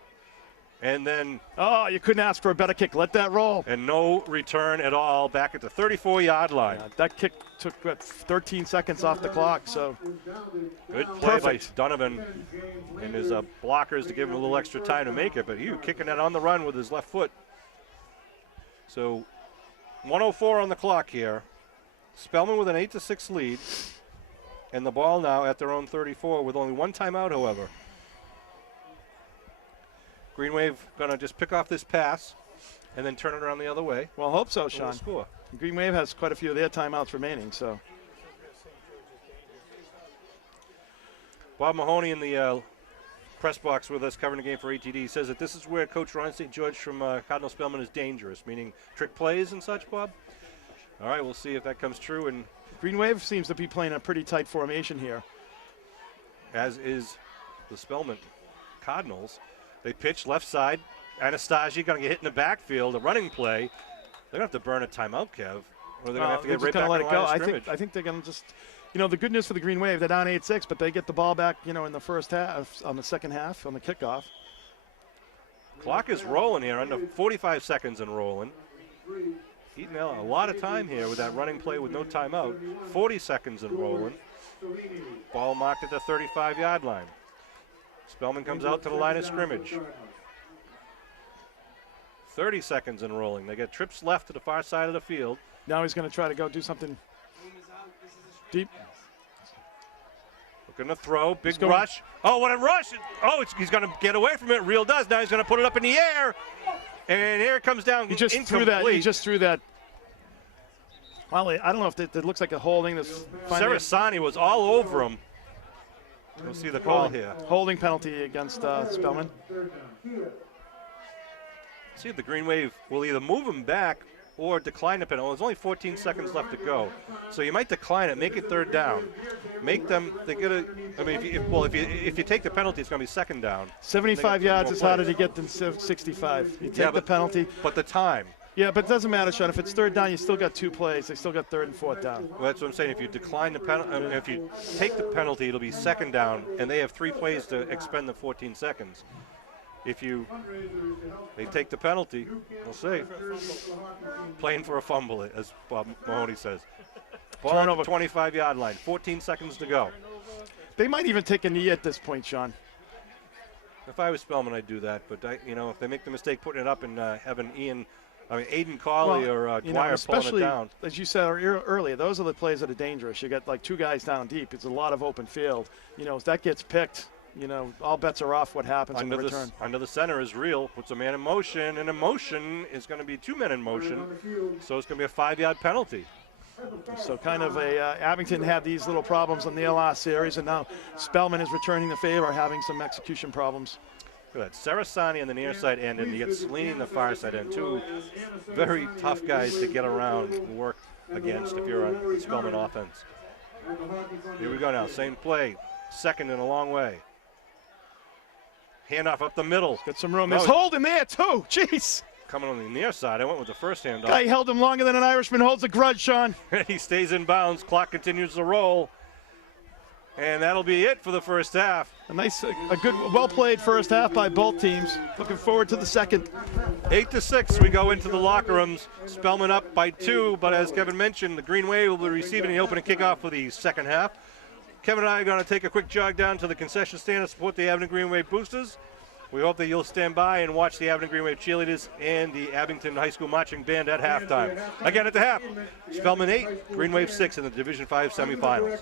And then. Oh, you couldn't ask for a better kick. Let that roll. And no return at all back at the 34-yard line. Yeah, that kick took, 13 seconds off the clock, so. Good play by Donovan and his blockers to give him a little extra time to make it, but he was kicking it on the run with his left foot. So 1:04 on the clock here. Spellman with an 8-6 lead. And the ball now at their own 34 with only 1 timeout, however. Green Wave going to just pick off this pass and then turn it around the other way. Well, hope so, Sean. Score. Green Wave has quite a few of their timeouts remaining, so. Bob Mahoney in the press box with us covering the game for ATD says that this is where Coach Ron St. George from Cardinal Spellman is dangerous, meaning trick plays and such, Bob. All right, we'll see if that comes true. And Green Wave seems to be playing a pretty tight formation here. As is the Spellman Cardinals. They pitch left side. Anastasia going to get hit in the backfield. A running play. They're going to have to burn a timeout, Kev. Or they're going to have to get right back on the line of scrimmage. I think they're going to just, the good news for the Green Wave, they're down 8-6, but they get the ball back, in the first half, on the second half, on the kickoff. Clock is rolling here, under 45 seconds and rolling. Eating a lot of time here with that running play with no timeout. 40 seconds and rolling. Ball marked at the 35-yard line. Spellman comes out to the line of scrimmage. 30 seconds and rolling. They get trips left to the far side of the field. Now he's going to try to go do something deep. Looking to throw. Big rush. Oh, what a rush. Oh, he's going to get away from it. Real does. Now he's going to put it up in the air. And here it comes down. He just threw that. He just threw that. Well, I don't know if it looks like a holding. Sarasani was all over him. We'll see the call here. Holding penalty against Spellman. See if the Green Wave will either move him back or decline the penalty. There's only 14 seconds left to go. So you might decline it, make it 3rd down. Make them, they get a, I mean, if you take the penalty, it's going to be 2nd down. 75 yards is harder to get than 65. You take the penalty. But the time. Yeah, but it doesn't matter, Sean. If it's 3rd down, you still got 2 plays. They still got 3rd and 4th down. Well, that's what I'm saying. If you decline the penalty, if you take the penalty, it'll be 2nd down, and they have 3 plays to expend the 14 seconds. If they take the penalty, we'll see. Playing for a fumble, as Bob Mahoney says. Ball on the 25-yard line. 14 seconds to go. They might even take a knee at this point, Sean. If I was Spellman, I'd do that. But if they make the mistake putting it up and having Aiden Cawley or Dwyer pulling it down. As you said earlier, those are the plays that are dangerous. You got like 2 guys down deep. It's a lot of open field. If that gets picked, all bets are off what happens in the return. Under the center is real. Puts a man in motion, and in motion is going to be 2 men in motion. So it's going to be a 5-yard penalty. So kind of Abington had these little problems in their last series, and now Spellman is returning the favor, having some execution problems. Look at that. Sarasani on the near side end, and you get Salini on the far side end. 2 very tough guys to get around and work against if you're on Spellman offense. Here we go now. Same play. 2nd and a long way. Handoff up the middle. Got some room. There's hold in there, too. Jeez. Coming on the near side. I went with the first handoff. Guy held him longer than an Irishman holds a grudge, Sean. He stays in bounds. Clock continues to roll. And that'll be it for the first half. A good, well-played first half by both teams. Looking forward to the second. 8-6, we go into the locker rooms. Spellman up by 2, but as Kevin mentioned, the Green Wave will be receiving the opening kickoff for the second half. Kevin and I are going to take a quick jog down to the concession stand to support the Abington Green Wave boosters. We hope that you'll stand by and watch the Abington Green Wave cheerleaders and the Abington High School marching band at halftime. Again at the half, Spellman 8, Green Wave 6 in the Division 5 semifinals.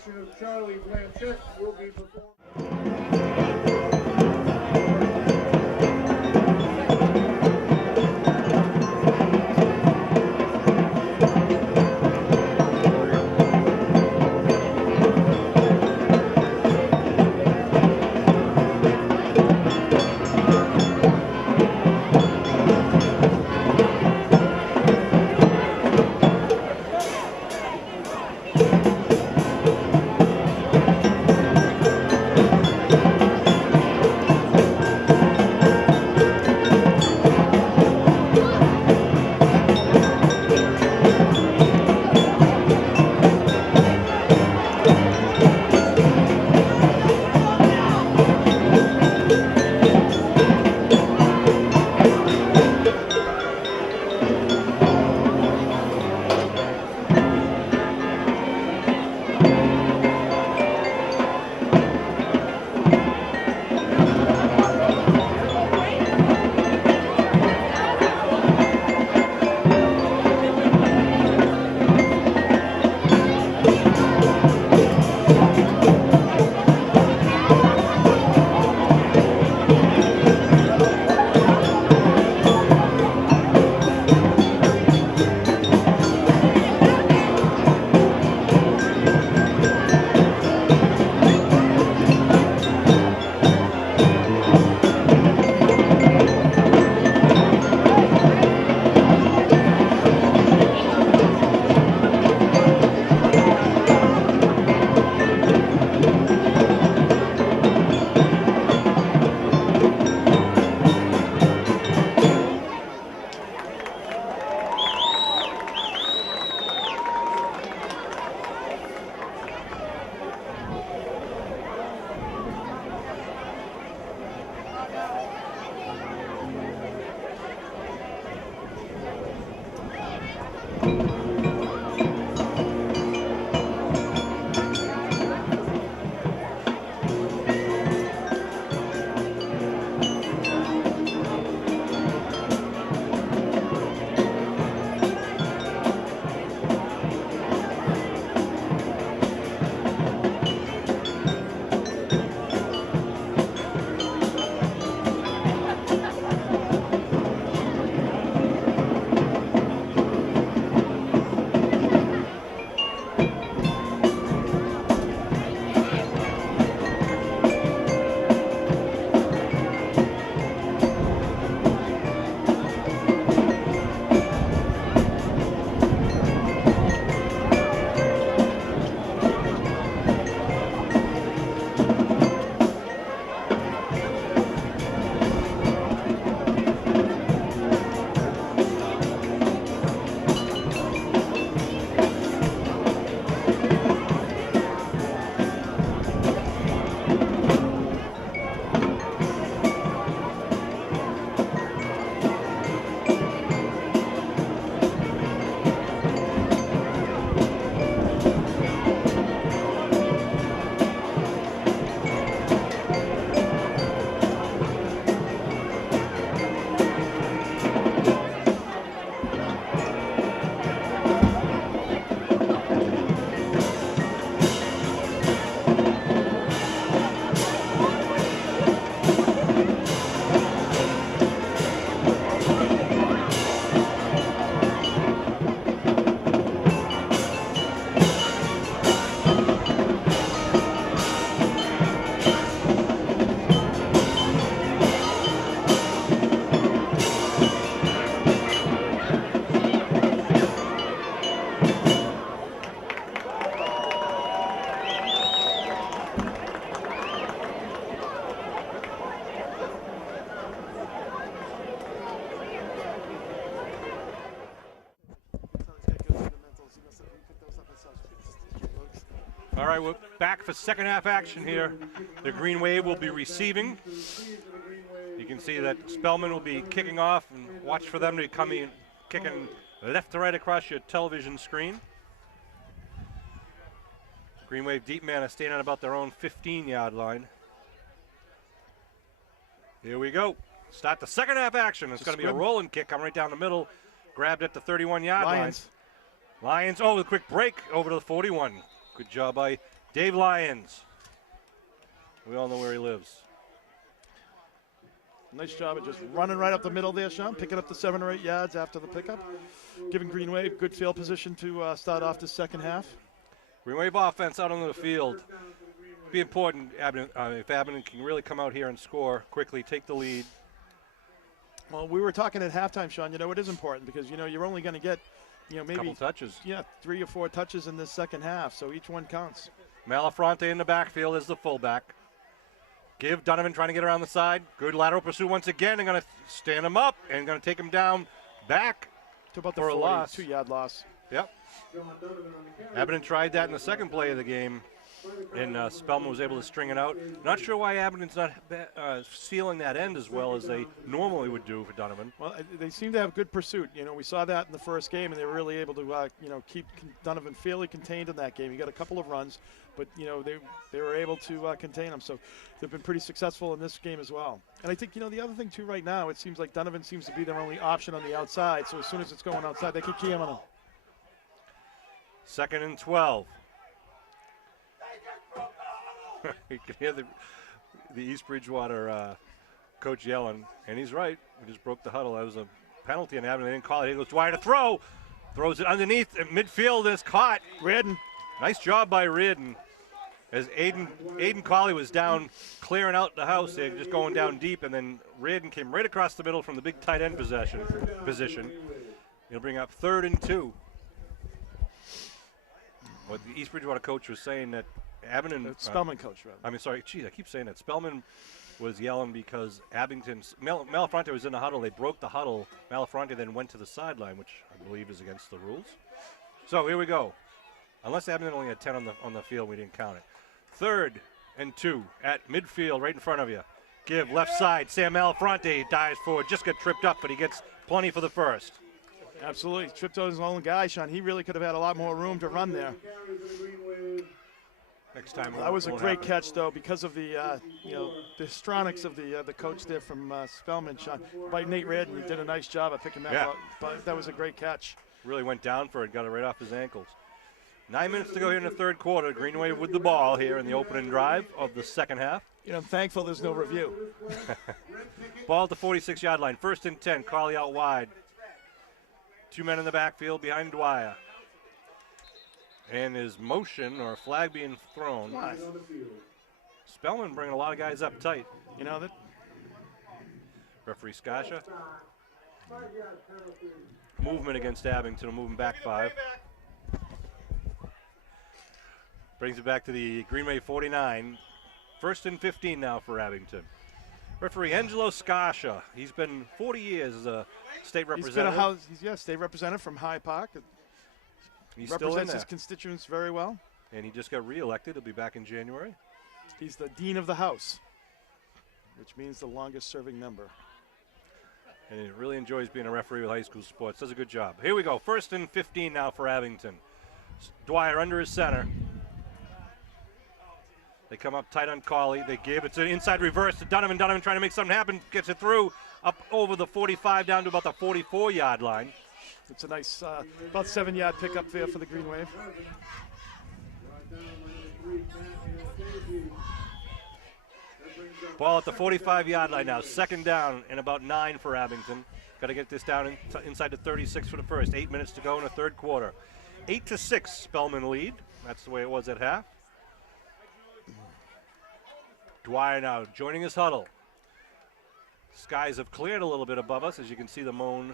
right, we're back for second half action here. The Green Wave will be receiving. You can see that Spellman will be kicking off, and watch for them to come in kicking left to right across your television screen. Green Wave deep man is staying on about their own 15-yard line. Here we go. Start the second half action. It's going to be a rolling kick coming right down the middle. Grabbed at the 31-yard line. Lions, oh, a quick break over to the 41. Good job by Dave Lyons. We all know where he lives. Nice job of just running right up the middle there, Sean, picking up the 7 or 8 yards after the pickup. Giving Green Wave good field position to start off the second half. Green Wave offense out on the field. Be important if Abington can really come out here and score quickly, take the lead. Well, we were talking at halftime, Sean. You know, it is important because, you know, you're only going to get, you know, maybe couple touches. Yeah, 3 or 4 touches in this second half, so each one counts. Malafronte in the backfield is the fullback. Give Donovan trying to get around the side. Good lateral pursuit once again. They're going to stand him up and going to take him down back to about the for a loss. 2-yard loss. Yep. Abington tried that in the second play of the game, and Spellman was able to string it out. Not sure why Abington's not sealing that end as well as they normally would do for Donovan. Well, they seem to have good pursuit. You know, we saw that in the first game, and they were really able to, you know, keep Donovan fairly contained in that game. He got a couple of runs, but, you know, they were able to contain him. So they've been pretty successful in this game as well. And I think, you know, the other thing, too, right now, it seems like Donovan seems to be their only option on the outside. So as soon as it's going outside, they keep keying on him. 2nd and 12. You can hear the East Bridgewater coach yelling, and he's right. He just broke the huddle. That was a penalty on Abington. They didn't call it. He goes Dwyer to throw. Throws it underneath at midfield, and it's caught. Reardon. Nice job by Reardon. As Aiden Colley was down clearing out the house, they're just going down deep, and then Reardon came right across the middle from the big tight end position. He'll bring up 3rd and 2. What the East Bridgewater coach was saying that Abington. Spellman coach, rather. I mean, sorry, geez, I keep saying that. Spellman was yelling because Abington's Malafronte was in the huddle. They broke the huddle. Malafronte then went to the sideline, which I believe is against the rules. So here we go. Unless Abington only had 10 on the field, we didn't count it. 3rd and 2 at midfield, right in front of you. Give left side. Sam Malafronte dives forward. Just got tripped up, but he gets plenty for the first. Absolutely. Tripped over his own guy, Sean. He really could have had a lot more room to run there. Next time. That was a great catch, though, because of the you know, the histrionics of the coach there from Spellman, Sean. By Nate Reardon, he did a nice job of picking that up. But that was a great catch. Really went down for it, got it right off his ankles. 9 minutes to go here in the 3rd quarter. Green Wave with the ball here in the opening drive of the second half. You know, I'm thankful there's no review. Ball at the 46-yard line. 1st and 10. Colley out wide. 2 men in the backfield behind Dwyer. And his motion or a flag being thrown. What? Spellman bringing a lot of guys up tight. You know that. Referee Skasha. Movement against Abington, moving back 5. Brings it back to the Green Wave 49. 1st and 15 now for Abington. Referee Angelo Skasha. He's been 40 years as a state representative. He's a state representative from High Park. He's still in represents there. his constituents very well. And he just got re-elected. He'll be back in January. He's the dean of the house, which means the longest-serving member. And he really enjoys being a referee with high school sports. Does a good job. Here we go. 1st and 15 now for Abington. Dwyer under his center. They come up tight on Colley. They give. It's an inside reverse to Donovan. Donovan trying to make something happen. Gets it through up over the 45 down to about the 44-yard line. It's a nice about 7-yard pickup there for the Green Wave. Ball at the 45-yard line now. 2nd down and about 9 for Abington. Got to get this down inside the 36 for the first. 8 minutes to go in the 3rd quarter. 8-6 Spellman lead. That's the way it was at half. Dwyer now joining his huddle. Skies have cleared a little bit above us, as you can see the moon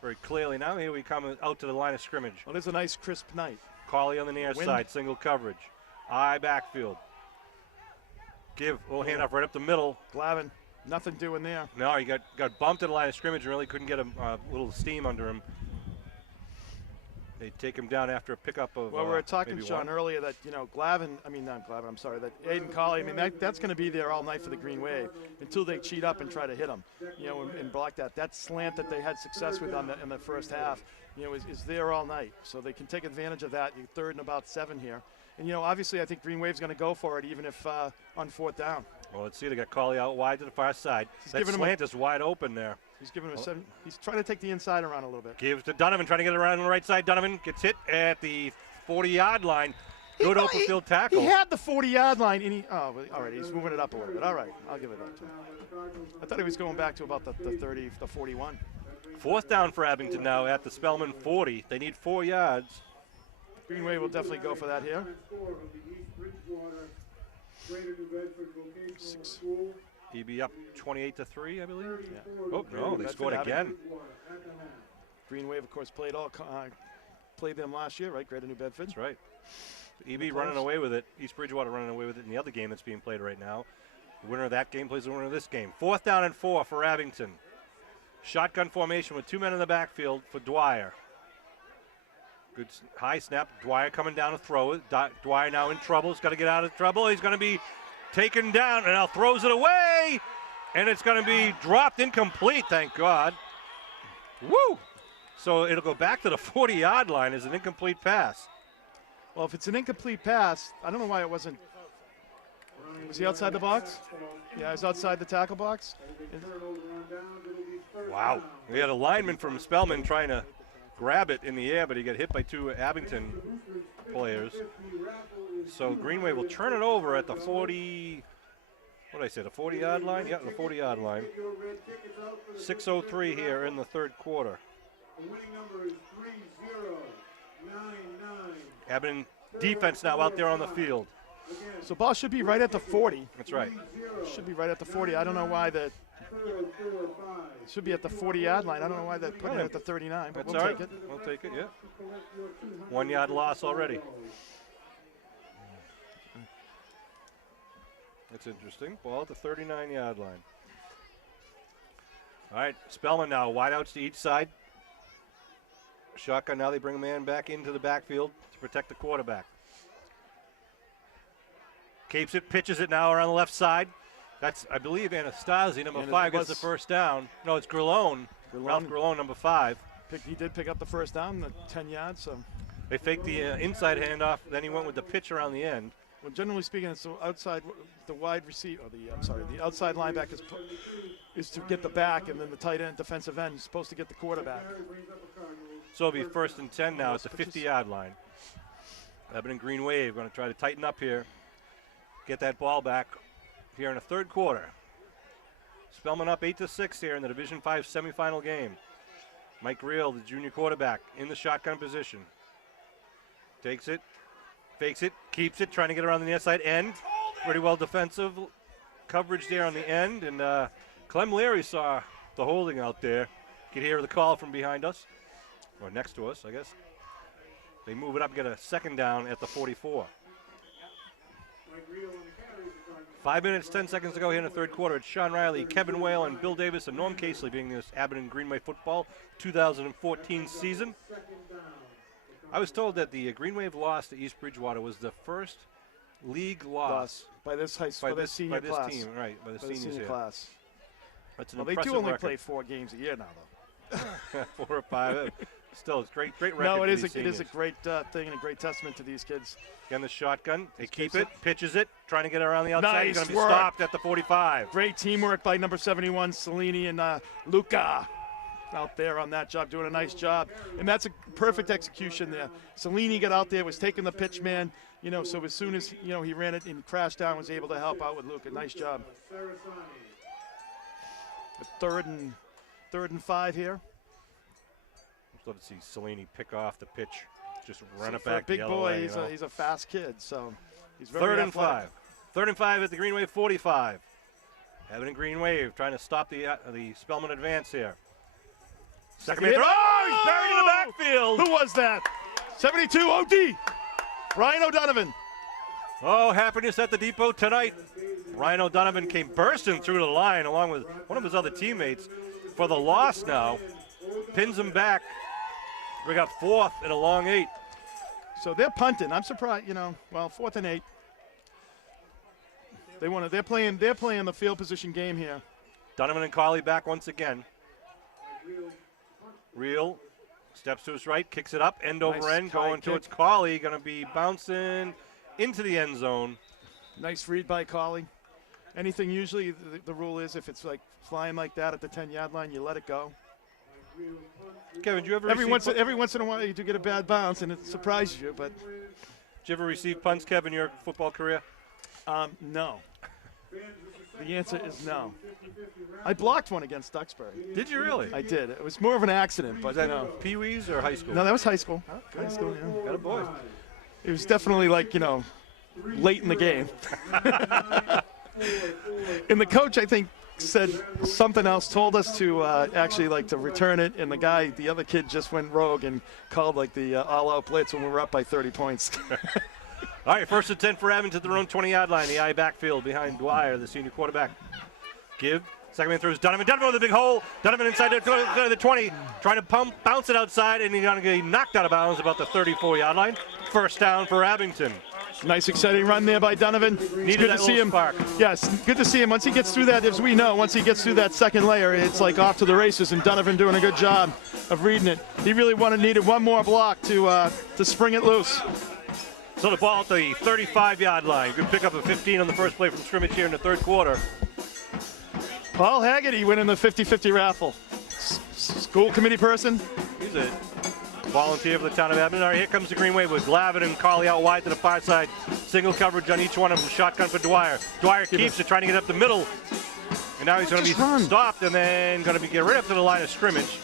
very clearly now. Here we come out to the line of scrimmage. Well, it's a nice crisp night. Colley on the near side, single coverage. Eye backfield. Give, little handoff right up the middle. Glavin, nothing doing there. No, he got bumped at the line of scrimmage and really couldn't get a little steam under him. They take him down after a pickup of. Well, we were talking, maybe Sean, one. earlier that, not Glavin, I'm sorry, that Aiden Colley, that's going to be there all night for the Green Wave until they cheat up and try to hit him, and block that. That slant that they had success with in the first half, is there all night. So they can take advantage of that. You're third and about 7 here. And, obviously I think Green Wave's going to go for it even if on 4th down. Well, let's see. They got Colley out wide to the far side. That slant is wide open there. He's giving him a 7. He's trying to take the inside around a little bit. Gives to Donovan, trying to get it around on the right side. Donovan gets hit at the 40-yard line. Good open field tackle. He had the 40-yard line, and all right, he's moving it up a little bit. All right, I'll give it up to him. I thought he was going back to about the 30, the 41. 4th down for Abington now at the Spellman 40. They need 4 yards. Green Wave will definitely go for that here. 6. EB up 28-3, I believe. Yeah. Oh no, they scored again. Green Wave, of course, played them last year, right? Greater New Bedford. That's right. EB running away with it. East Bridgewater running away with it in the other game that's being played right now. The winner of that game plays the winner of this game. 4th down and 4 for Abington. Shotgun formation with 2 men in the backfield for Dwyer. Good high snap. Dwyer coming down to throw it. Dwyer now in trouble. He's got to get out of trouble. He's going to be taken down and now throws it away. And it's going to be dropped incomplete, thank God. Woo! So it'll go back to the 40-yard line as an incomplete pass. Well, if it's an incomplete pass, I don't know why it wasn't. Was he outside the box? Yeah, he's outside the tackle box. Wow. We had a lineman from Spellman trying to grab it in the air, but he got hit by 2 Abington players. So Greenway will turn it over at the 40, what did I say, the 40-yard line? Yeah, the 40-yard line. 6:03 here in the 3rd quarter. Abington defense now out there on the field. So ball should be right at the 40. That's right. Should be right at the 40. I don't know why that. It should be at the 40-yard line. I don't know why they put it at the 39, but we'll take it. We'll take it, yeah. 1 yard loss already. That's interesting. Ball at the 39-yard line. All right, Spellman now, wideouts to each side. Shotgun, now they bring a man back into the backfield to protect the quarterback. Keeps it, pitches it now around the left side. That's, I believe, Anastasi, number 5, gets the first down. No, it's Grillone. Ralph Grillone, number 5. He did pick up the first down, the 10 yards. So they faked the inside handoff, then he went with the pitch around the end. Well, generally speaking, it's outside, the wide receiver, the outside linebacker is to get the back, and then the tight end, defensive end, is supposed to get the quarterback. So it'll be 1st and 10 now. It's a 50-yard line. Abington Green Wave going to try to tighten up here, get that ball back here in the 3rd quarter. Spellman up 8-6 here in the Division 5 semifinal game. Mike Reel, the junior quarterback, in the shotgun position. Takes it, fakes it, keeps it, trying to get around the near side end. Pretty well defensive coverage there on the end. And Clem Leary saw the holding out there. You could hear the call from behind us, or next to us, I guess. They move it up, get a 2nd down at the 44. 5 minutes, 10 seconds to go here in the 3rd quarter. It's Sean Riley, Kevin Whale, and Bill Davis and Norm Casely being this Abington Greenway football 2014 season. I was told that the Green Wave loss to East Bridgewater was the first league loss by this senior class. Team, right? By the seniors here. Class. That's an well, impressive they do only record. play 4 games a year now, though. 4 or 5. Still, it's great record. No, it is a great thing and a great testament to these kids. Again, the shotgun. They keep it, pitches it, trying to get around the outside. Nice He's going to be work. stopped at the 45. Great teamwork by number 71, Cellini, and Luca out there on that job, doing a nice job. And that's a perfect execution there. Cellini got out there, was taking the pitch man, so as soon as, he ran it and crashed down, was able to help out with Luca. Nice job. The 3rd and 5 here. I'd love to see Cellini pick off the pitch, just run So it for back a big the other boy, way. he's a fast kid, so he's very 3rd and athletic. 5. 3rd and 5 at the Green Wave 45. Abington Green Wave trying to stop the Spellman advance here. Second man throw. Oh, he's buried in the backfield. Who was that? 72 OD. Ryan O'Donovan. Oh, happiness at the depot tonight. Ryan O'Donovan came bursting through the line along with one of his other teammates for the loss now. Pins him back We got 4th and a long 8. So they're punting. I'm surprised, well, 4th and 8. They're playing the field position game here. Donovan and Colley back once again. Real steps to his right, kicks it up, end over end, going towards Colley. Going to be bouncing into the end zone. Nice read by Colley. Anything, usually the rule is if it's like flying like that at the 10-yard line, you let it go. Kevin, did you ever every once in a while you do get a bad bounce and it surprises you, but did you ever receive punts, Kevin, in your football career? No. The answer is no. I blocked one against Duxbury. Did you really? I did. It was more of an accident, but was that Pee-wees or high school? No, that was high school. High school, yeah. Got a boy. It was definitely like, late in the game. And the coach, I think, said something else, told us to actually like to return it, and the other kid just went rogue and called like the all-out blitz when we were up by 30 points. All right, 1st and 10 for Abington to their own 20-yard line. The eye backfield behind Dwyer, the senior quarterback. Give. Second man throws Donovan. Donovan with a big hole. Donovan inside the 20, trying to bounce it outside, and he's going to get knocked out of bounds about the 34-yard line. 1st down for Abington. Nice, exciting run there by Donovan. Needed good to see him. Spark. Yes, good to see him. Once he gets through that, as we know, once he gets through that second layer, it's like off to the races, and Donovan doing a good job of reading it. He really needed one more block to spring it loose. So the ball at the 35-yard line. Good pick up of 15 on the first play from scrimmage here in the 3rd quarter. Paul Haggerty winning the 50-50 raffle. School committee person. He's a volunteer for the town of Abington. All right, here comes the Green Wave with Glavin and Colley out wide to the far side. Single coverage on each one of them. Shotgun for Dwyer. Dwyer keeps it, trying to get up the middle. And now he's going to be stopped and then going to get right up to the line of scrimmage.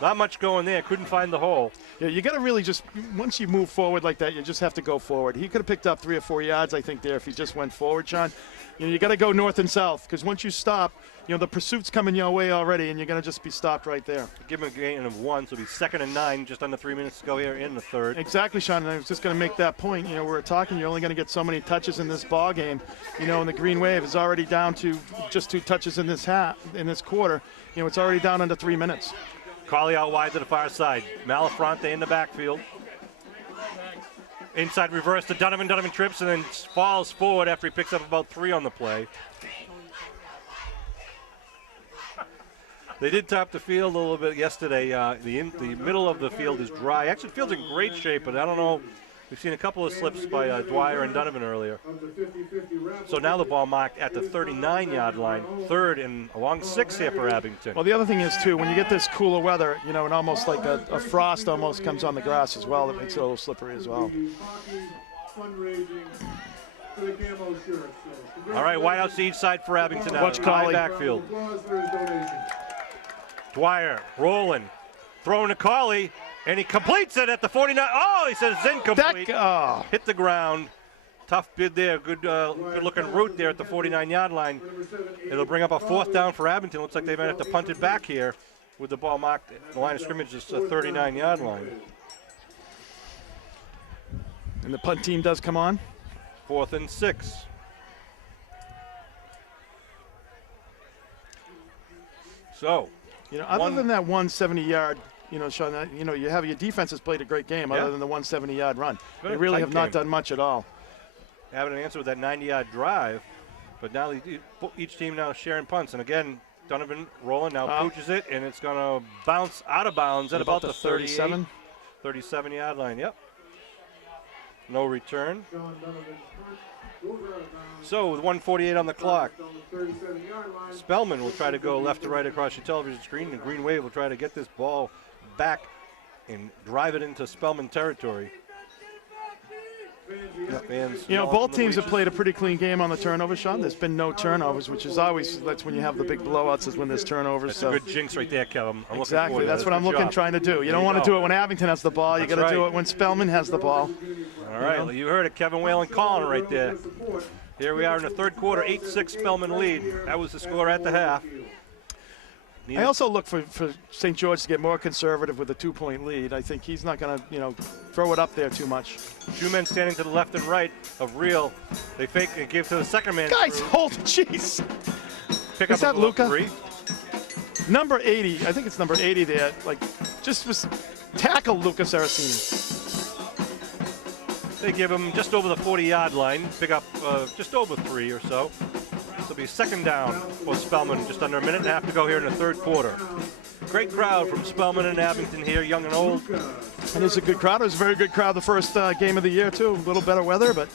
Not much going there. Couldn't find the hole. Yeah, you got to really just, once you move forward like that, you just have to go forward. He could have picked up 3 or 4 yards, I think, there if he just went forward, Sean. You got to go north and south, because once you stop, the pursuit's coming your way already, and you're going to just be stopped right there. Give him a gain of 1, so it'll be 2nd and 9, just under 3 minutes to go here in the 3rd. Exactly, Sean, and I was just going to make that point. We were talking, you're only going to get so many touches in this ball game. And the Green Wave is already down to just 2 touches in this quarter. It's already down under 3 minutes. Colley out wide to the far side. Malafronte in the backfield. Inside reverse to Donovan. Donovan trips and then falls forward after he picks up about 3 on the play. They did top the field a little bit yesterday. The middle of the field is dry. Actually, the field's in great shape, but I don't know. We've seen a couple of slips by Dwyer and Donovan earlier. So now the ball marked at the 39-yard line. 3rd and along 6 here for Abington. Well, the other thing is, too, when you get this cooler weather, and almost like a frost almost comes on the grass as well. It makes it a little slippery as well. All right, wide out to each side for Abington now. Watch Colley. Backfield. Dwyer rolling. Throwing to Colley. And he completes it at the 49. Oh, he says it's incomplete. Hit the ground. Tough bid there. Good looking route there at the 49-yard line. It'll bring up a 4th down for Abington. Looks like they might have to punt it back here with the ball marked at the line of scrimmage. It's a 39-yard line. And the punt team does come on. 4th and 6. So, other than that 170-yard, Sean, you have your defense has played a great game other than the 170-yard run. They really have not done much at all. Having an answer with that 90-yard drive, but now each team now sharing punts. And again, Donovan rolling now pooches it, and it's going to bounce out of bounds at about the 37-yard line. Yep. No return. So with 1:48 on the clock, Spellman will try to go left to right across your television screen. The Green Wave will try to get this ball back and drive it into Spellman territory. Both teams have played a pretty clean game on the turnover, Sean. There's been no turnovers, which is that's when you have the big blowouts is when there's turnovers. That's a good jinx right there, Kevin. Exactly. That's what I'm trying to do. You don't want to do it when Abington has the ball. You got to do it when Spellman has the ball. All right. Well, you heard it, Kevin Whalen calling right there. Here we are in the 3rd quarter, 8-6 Spellman lead. That was the score at the half. I also look for St. George to get more conservative with a 2-point lead. I think he's not going to, throw it up there too much. 2 men standing to the left and right of Real. They fake and give to the second man. Guys, hold, jeez. Pick Is up that Luca? 3. Number 80, I think it's number 80 there, like, just was tackle Lucas Aracini. They give him just over the 40-yard line, pick up just over 3 or so. This will be second down for Spellman, just under a minute and a half to go here in the third quarter. Great crowd from Spellman and Abington here, young and old. And it's a good crowd. It was a very good crowd the first game of the year, too. A little better weather, but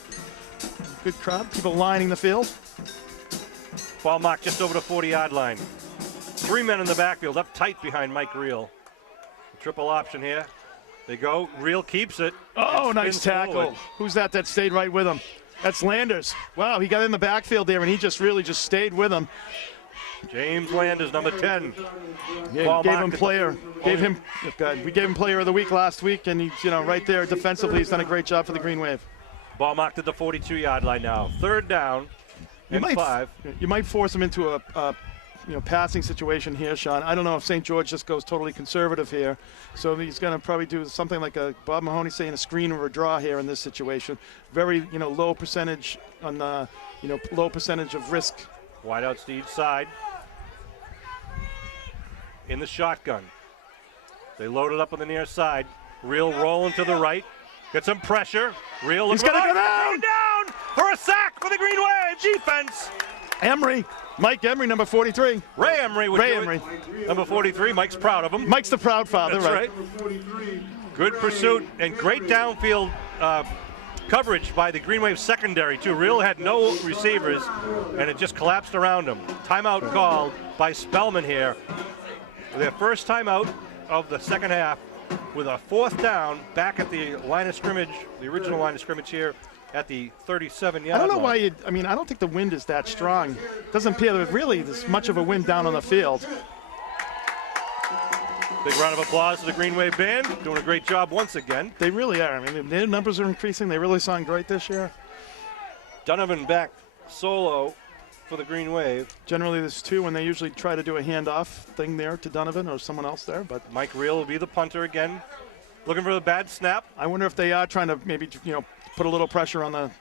good crowd. People lining the field. Ball marked just over the 40-yard line. 3 men in the backfield, up tight behind Mike Reel. Triple option here. They go. Reel keeps it. Oh, nice tackle. Forward. Who's that stayed right with him? That's Landers. Wow, he got in the backfield there, and he just really stayed with him. James Landers, number 10. Yeah, we gave him player of the week last week, and he's right there defensively. He's done a great job for the Green Wave. Ball marked at the 42-yard line now. Third down and 5. You might force him into a passing situation here, Sean. I don't know if St. George just goes totally conservative here. So he's going to probably do something like Bob Mahoney saying a screen or a draw here in this situation. Very, low percentage on low percentage of risk. Wide out to each side. In the shotgun. They load it up on the near side. Reel rolling to the right. Get some pressure. Reel. He's going to go down for a sack for the Green Wave defense. Mike Emery, number 43. Ray Emery would do it. Number 43. Mike's proud of him. Mike's the proud father, That's right. Good pursuit and great downfield coverage by the Green Wave secondary, too. Reel had no receivers, and it just collapsed around him. Timeout called by Spellman here. Their first timeout of the second half with a fourth down back at the line of scrimmage, the original line of scrimmage here at the 37-yard line. I don't know why I don't think the wind is that strong. It doesn't appear that really there's much of a wind down on the field. Big round of applause to the Green Wave band, doing a great job once again. They really are. Their numbers are increasing. They really sound great this year. Donovan back solo for the Green Wave. Generally there's 2, and they usually try to do a handoff thing there to Donovan or someone else there. But Mike Reel will be the punter again. Looking for the bad snap. I wonder if they are trying to maybe, put a little pressure on the...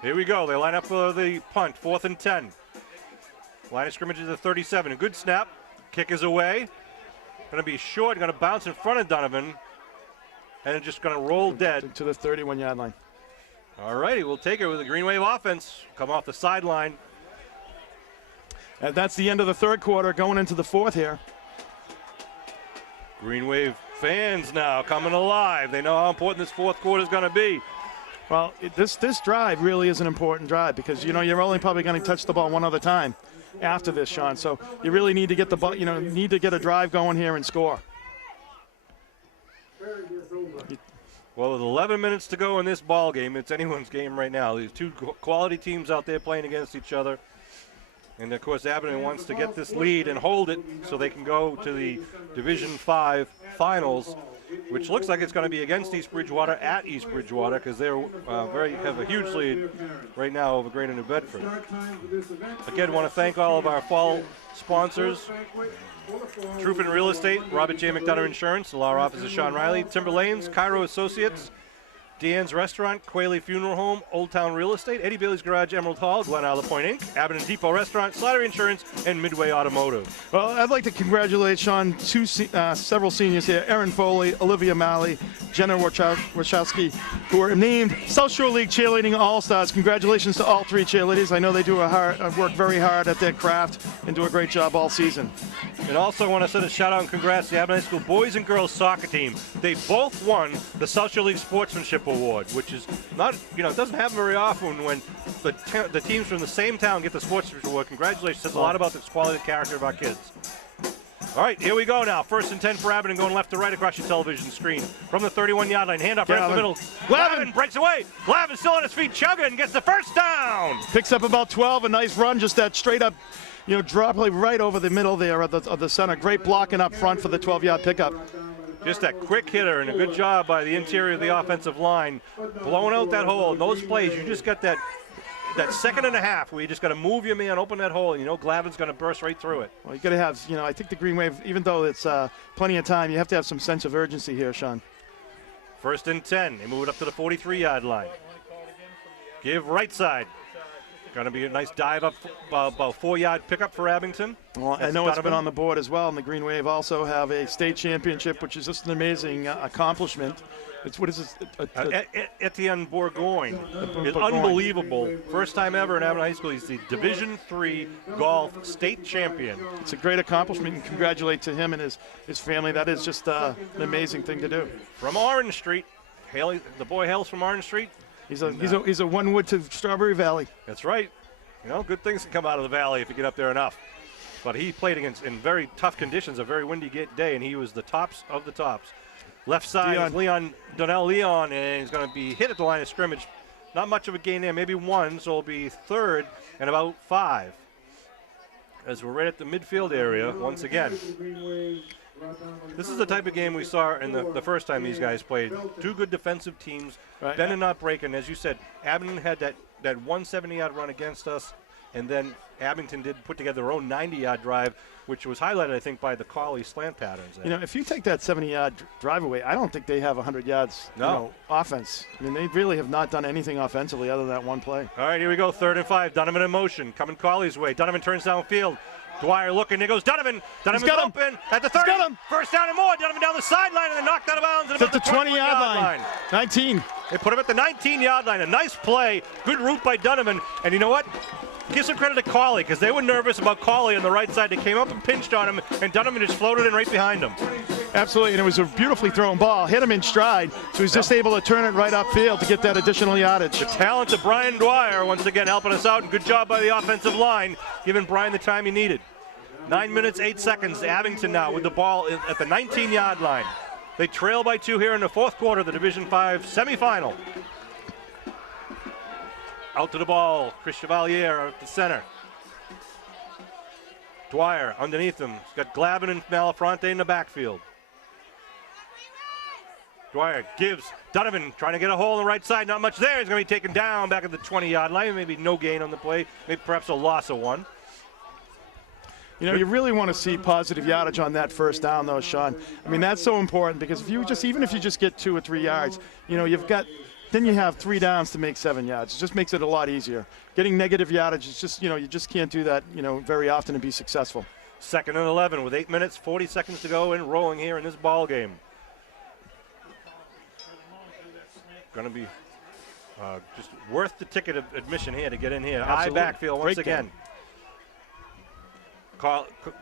Here we go. They line up for the punt, 4th and 10. Line of scrimmage is the 37. A good snap. Kick is away. Going to be short. Going to bounce in front of Donovan. And it's just going to roll dead. To the 31-yard line. All righty. We'll take it with the Green Wave offense. Come off the sideline. And that's the end of the third quarter, going into the fourth here. Green Wave fans now coming alive. They know how important this fourth quarter is going to be. Well, this drive really is an important drive because, you're only probably going to touch the ball one other time after this, Sean. So you really need to get the ball, need to get a drive going here and score. Well, with 11 minutes to go in this ball game, it's anyone's game right now. These 2 quality teams out there playing against each other. And, of course, Abington wants to get this lead and hold it so they can go to the Division 5 finals, which looks like it's going to be against East Bridgewater at East Bridgewater because they're have a huge lead right now over Greater New Bedford. Again, want to thank all of our fall sponsors. Truffin Real Estate, Robert J. McDonough Insurance, the law office of Sean Riley, Timber Lanes, Cairo Associates, Deanne's Restaurant, Quayle Funeral Home, Old Town Real Estate, Eddie Bailey's Garage, Emerald Hall, Glen Isle Point Inc., Abington Depot Restaurant, Slattery Insurance, and Midway Automotive. Well, I'd like to congratulate, Sean, several seniors here, Erin Foley, Olivia Malley, Jenna Wachowski, who are named South Shore League Cheerleading All-Stars. Congratulations to all 3 cheerleaders. I know they do work very hard at their craft and do a great job all season. And also want to send a shout-out and congrats to the Abington High School boys and girls soccer team. They both won the South Shore League Sportsmanship Award, which is not, it doesn't happen very often when the teams from the same town get the Sportsmanship Award. Congratulations. Says a lot about the quality of character of our kids. All right, here we go now. 1st and 10 for Abington, going left to right across your television screen. From the 31-yard line, handoff right in the middle. Glavin breaks away. Glavin still on his feet, chugging, gets the first down. Picks up about 12, a nice run, just that straight up, drop right over the middle there of the center. Great blocking up front for the 12-yard pickup. Just that quick hitter and a good job by the interior of the offensive line. Blowing out that hole. In those plays, you just got that second and a half where you just got to move your man, open that hole, and Glavin's going to burst right through it. Well, you got to have, I think the Green Wave, even though it's plenty of time, you have to have some sense of urgency here, Sean. 1st and 10. They move it up to the 43-yard line. Give right side. Going to be a nice dive up, about 4-yard pickup for Abington. Well, I know it's been on the board as well, and the Green Wave also have a state championship, which is just an amazing accomplishment. It's what is this? Etienne Bourgogne is unbelievable. First time ever in Abington High School. He's the Division III golf state champion. It's a great accomplishment, and congratulate to him and his family. That is just an amazing thing to do. From Orange Street, Haley, the boy hails from Orange Street. He's a one wood to Strawberry Valley. That's right. You know, good things can come out of the valley if you get up there enough. But he played against in very tough conditions, a very windy day, and he was the tops of the tops. Left side is Donnell Leon, and he's going to be hit at the line of scrimmage. Not much of a gain there, maybe 1, so it'll be 3rd and about 5. As we're right at the midfield area once again. This is the type of game we saw in the first time these guys played. Two good defensive teams, bending not breaking. As you said, Abington had that 170-yard run against us, and then Abington did put together their own 90-yard drive, which was highlighted, I think, by the Collie slant patterns. You know, if you take that 70-yard drive away, I don't think they have 100 yards offense. I mean, they really have not done anything offensively other than that one play. All right, here we go, 3rd and 5. Donovan in motion, coming Collie's way. Donovan turns downfield. Dwyer looking, there goes Donovan. Donovan's open at the 30. First down and more. Donovan down the sideline and then knocked out of bounds. It's at the 20-yard line. 19. They put him at the 19-yard line. A nice play. Good route by Donovan. And you know what? Give some credit to Collie because they were nervous about Collie on the right side. They came up and pinched on him, and Donovan just floated in right behind him. Absolutely, and it was a beautifully thrown ball. Hit him in stride, so he's just able to turn it right upfield to get that additional yardage. The talent of Brian Dwyer once again helping us out, and good job by the offensive line, giving Brian the time he needed. 9 minutes, 8 seconds. Abington now with the ball at the 19-yard line. They trail by 2 here in the 4th quarter of the Division V semifinal. Out to the ball, Chris Chevalier at the center. Dwyer underneath him. He's got Glavin and Malafronte in the backfield. Dwyer gives Donovan trying to get a hole on the right side. Not much there. He's going to be taken down back at the 20-yard line. Maybe no gain on the play. Maybe perhaps a loss of 1. You know, you really want to see positive yardage on that first down, though, Sean. I mean, that's so important because if you even if you just get 2 or 3 yards, you know, then you have 3 downs to make 7 yards. It just makes it a lot easier. Getting negative yardage is just, you know, you just can't do that, you know, very often and be successful. 2nd and 11 with 8 minutes, 40 seconds to go and rolling here in this ball game. Going to be just worth the ticket of admission here to get in here. Absolutely. High backfield once again.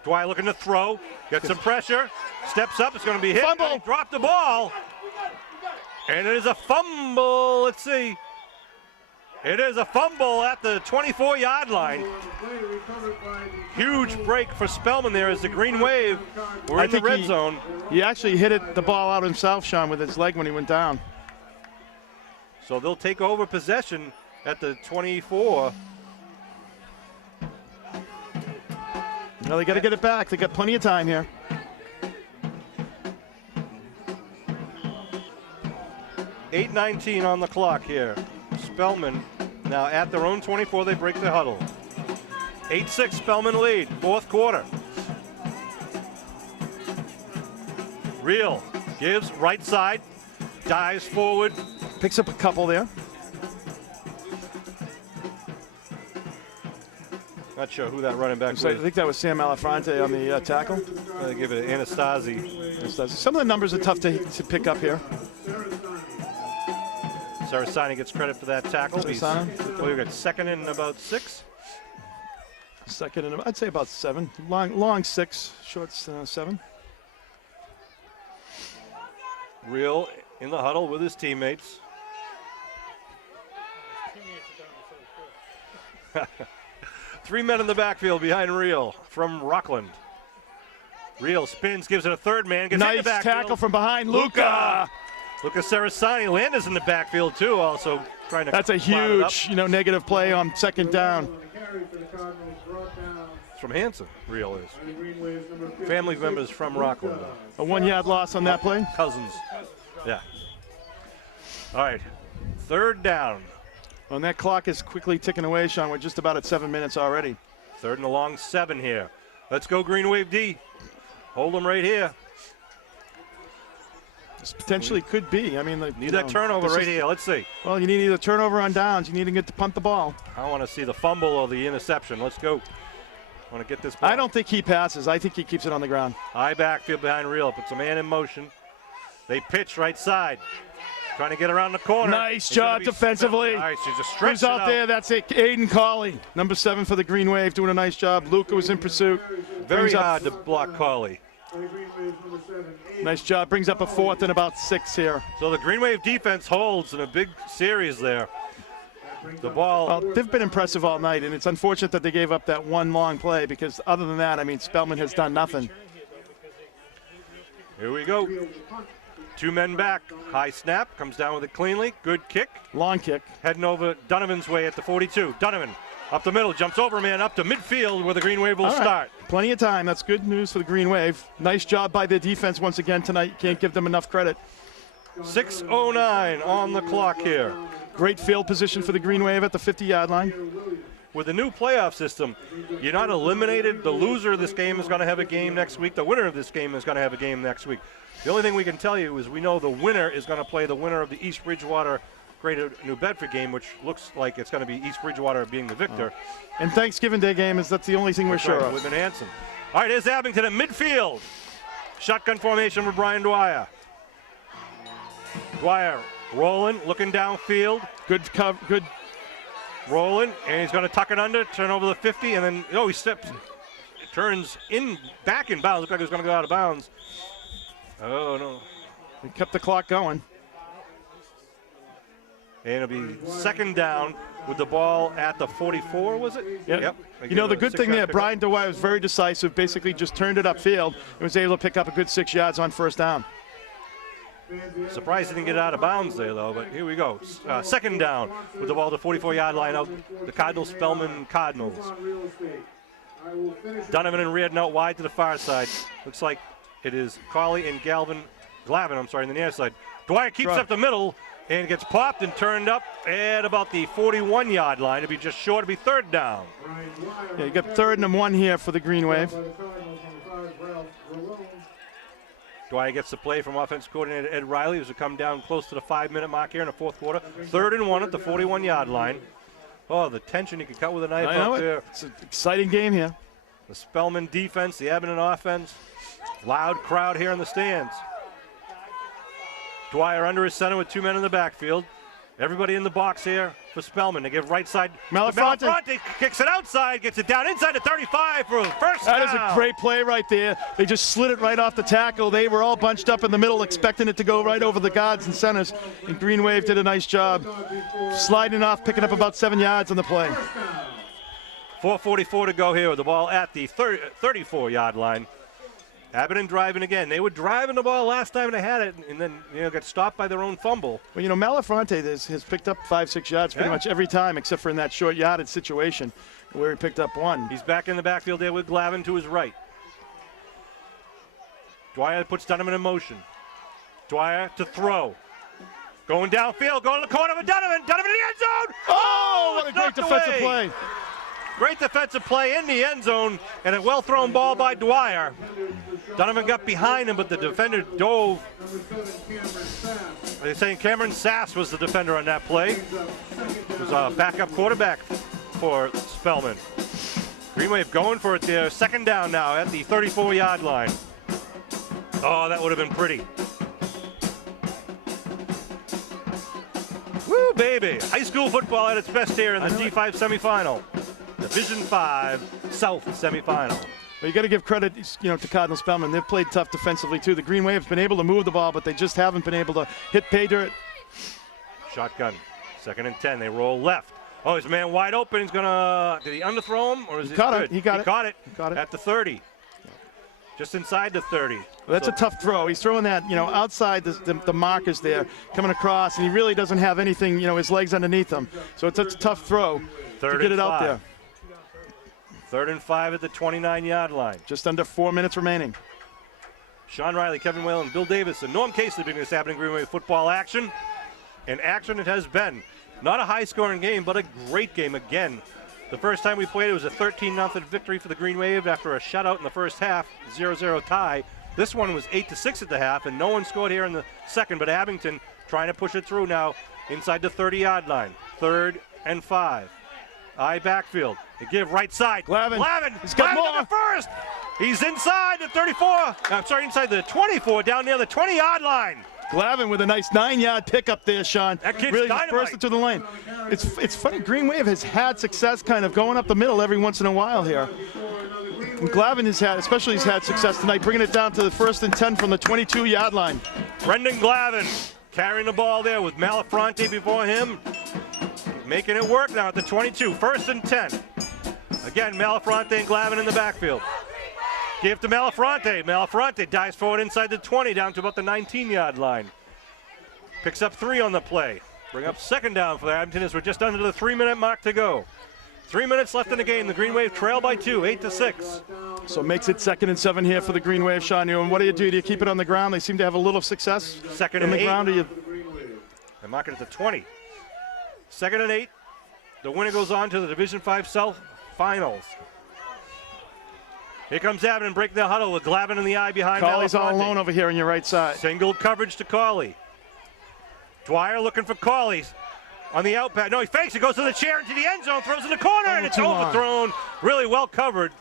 Dwyer looking to throw. Gets some pressure. Steps up. It's going to be hit. Fumble. Drop the ball. And it is a fumble. Let's see. It is a fumble at the 24-yard line. Huge break for Spellman there as the Green Wave were in the red zone. He actually hit the ball out himself, Sean, with his leg when he went down. So they'll take over possession at the 24. Well, they got to get it back. They got plenty of time here. .8:19 on the clock here. Spellman now at their own 24. They break the huddle. 8-6 Spellman lead. 4th quarter. Real gives right side. Dives forward. Picks up a couple there. Not sure who that running back was. I think that was Sam Malafronte on the tackle. They give it to Anastasi. Some of the numbers are tough to pick up here. Sarasani gets credit for that tackle. We've got 2nd and about 6. 2nd and I'd say about 7. Long 6, short 7. Real in the huddle with his teammates. 3 men in the backfield behind Real from Rockland. Real spins, gives it a 3rd man. Gets nice in the backfield. Tackle from behind. Luca Sarasani. Landis in the backfield too, also trying to. That's a huge, negative play on 2nd down. It's from Hanson. Real is. Family members from Rockland. A 1-yard loss on that play. Cousins. Yeah. All right. 3rd down. And that clock is quickly ticking away, Sean. We're just about at 7 minutes already. 3rd and a long 7 here. Let's go Green Wave D. Hold them right here. This potentially could be. I mean, need that turnover right here. Let's see. Well, you need either turnover on downs. You need to get to punt the ball. I want to see the fumble or the interception. Let's go. I want to get this ball. I don't think he passes. I think he keeps it on the ground. High backfield behind reel. Puts a man in motion. They pitch right side. Trying to get around the corner. Nice job defensively. All right, so just stretch Who's out there? That's it. Aiden Cawley, number 7 for the Green Wave, doing a nice job. Luca was in pursuit. Very hard to block Cawley. Nice job. Brings up a 4th and about 6 here. So the Green Wave defense holds in a big series there. The ball. Well, they've been impressive all night, and it's unfortunate that they gave up that one long play because other than that, I mean, Spellman has done nothing. Here we go. 2 men back. High snap. Comes down with it cleanly. Good kick. Long kick. Heading over Donovan's way at the 42. Donovan up the middle. Jumps over a man up to midfield where the Green Wave will start. Plenty of time. That's good news for the Green Wave. Nice job by their defense once again tonight. You can't give them enough credit. 6:09 on the clock here. Great field position for the Green Wave at the 50-yard line. With the new playoff system, you're not eliminated. The loser of this game is going to have a game next week. The winner of this game is going to have a game next week. The only thing we can tell you is we know the winner is going to play the winner of the East Bridgewater Greater New Bedford game, which looks like it's going to be East Bridgewater being the victor. And Thanksgiving Day game that's the only thing we're sure of. With an Anson. All right, here's Abington at midfield. Shotgun formation with Brian Dwyer. Dwyer rolling, looking downfield. Good rolling, and he's going to tuck it under, turn over the 50, and then, he steps, turns back in bounds. Looks like he's going to go out of bounds. Oh, no. They kept the clock going. And it'll be second down with the ball at the 44, was it? Yep. You know, the good thing there, Brian Dwyer was very decisive, basically just turned it upfield and was able to pick up a good 6 yards on first down. Surprised he didn't get out of bounds there, though, but here we go. Second down with the ball at the 44-yard line out the Cardinal Spellman Cardinals. Donovan and Reardon out wide to the far side. Looks like it is Cawley and Glavin on the near side. Dwyer keeps up the middle and gets popped and turned up at about the 41-yard line. It'll be just short. It'll be third down. Yeah, you got 3rd and 1 here for the Green Wave. Dwyer gets the play from offensive coordinator Ed Riley, who's come down close to the 5-minute mark here in the fourth quarter. 3rd and 1 at the 41-yard line. Oh, the tension you can cut with a knife out there. It's an exciting game here. The Spellman defense, the Abington offense. Loud crowd here in the stands. Dwyer under his center with 2 men in the backfield. Everybody in the box here for Spellman. They give right side. Malafronte kicks it outside, gets it down inside the 35 for the first down. That is a great play right there. They just slid it right off the tackle. They were all bunched up in the middle, expecting it to go right over the guards and centers. And Green Wave did a nice job sliding off, picking up about 7 yards on the play. 4:44 to go here with the ball at the 34-yard line. Abington driving again. They were driving the ball last time they had it, and then got stopped by their own fumble. Well, Malafronte has picked up 5-6 yards pretty much every time, except for in that short yardage situation where he picked up 1. He's back in the backfield there with Glavin to his right. Dwyer puts Donovan in motion. Dwyer to throw. Going downfield, going to the corner of Donovan. Donovan in the end zone. Oh, what a great defensive play. Great defensive play in the end zone, and a well-thrown ball by Dwyer. Donovan got behind him, but the defender dove. They're saying Cameron Sass was the defender on that play. It was a backup quarterback for Spellman. Green Wave going for it there. Second down now at the 34-yard line. Oh, that would have been pretty. Woo, baby. High school football at its best here in the D5 semifinal. Division 5 South semifinal. Well, you got to give credit, to Cardinal Spellman. They've played tough defensively too. The Green Wave have been able to move the ball, but they just haven't been able to hit pay dirt. Shotgun. 2nd and 10. They roll left. Oh, his man wide open. He's gonna. Did he underthrow him, or is it good? He got it at the 30. Just inside the 30. Well, that's a tough throw. He's throwing that, outside the markers there, coming across, and he really doesn't have anything, his legs underneath him. So it's a tough throw to get it out there. 3rd and 5 at the 29-yard line. Just under 4 minutes remaining. Sean Riley, Kevin Whalen, Bill Davis, and Norm Casely bringing this Abington Green Wave football action. And action it has been. Not a high-scoring game, but a great game again. The first time we played, it was a 13-0 victory for the Green Wave after a shutout in the first half, 0-0 tie. This one was 8-6 at the half, and no one scored here in the second, but Abington trying to push it through now inside the 30-yard line. 3rd and 5. I backfield. They give right side. Glavin. He's got more. The first. He's inside the 34. I'm sorry, inside the 24, down near the 20-yard line. Glavin with a nice 9-yard pickup there, Sean. That kid's really dynamite. burst into the lane. It's funny, Green Wave has had success kind of going up the middle every once in a while here. And Glavin has had, especially he's had success tonight, bringing it down to the 1st and 10 from the 22-yard line. Brendan Glavin carrying the ball there with Malafronte before him. Making it work now at the 22, 1st and 10. Again, Malafronte and Glavin in the backfield. Give to Malafronte. Malafronte dives forward inside the 20, down to about the 19-yard line. Picks up 3 on the play. Bring up 2nd down for the Abington as we're just under the 3-minute mark to go. 3 minutes left in the game. The Green Wave trail by 2, 8-6. So it makes it 2nd and 7 here for the Green Wave, Sean. And what do? Do you keep it on the ground? They seem to have a little success. 2nd on and the 8. ground. They're marking it to 20. 2nd and 8. The winner goes on to the Division 5 South Finals. Here comes Abington breaking the huddle with Glavin in the eye behind. Colley's all Malafronte. alone over here on your right side. Single coverage to Colley. Dwyer looking for Colley on the outpass. No, he fakes it, goes to the chair into the end zone, throws in the corner, and it's overthrown. Really well covered.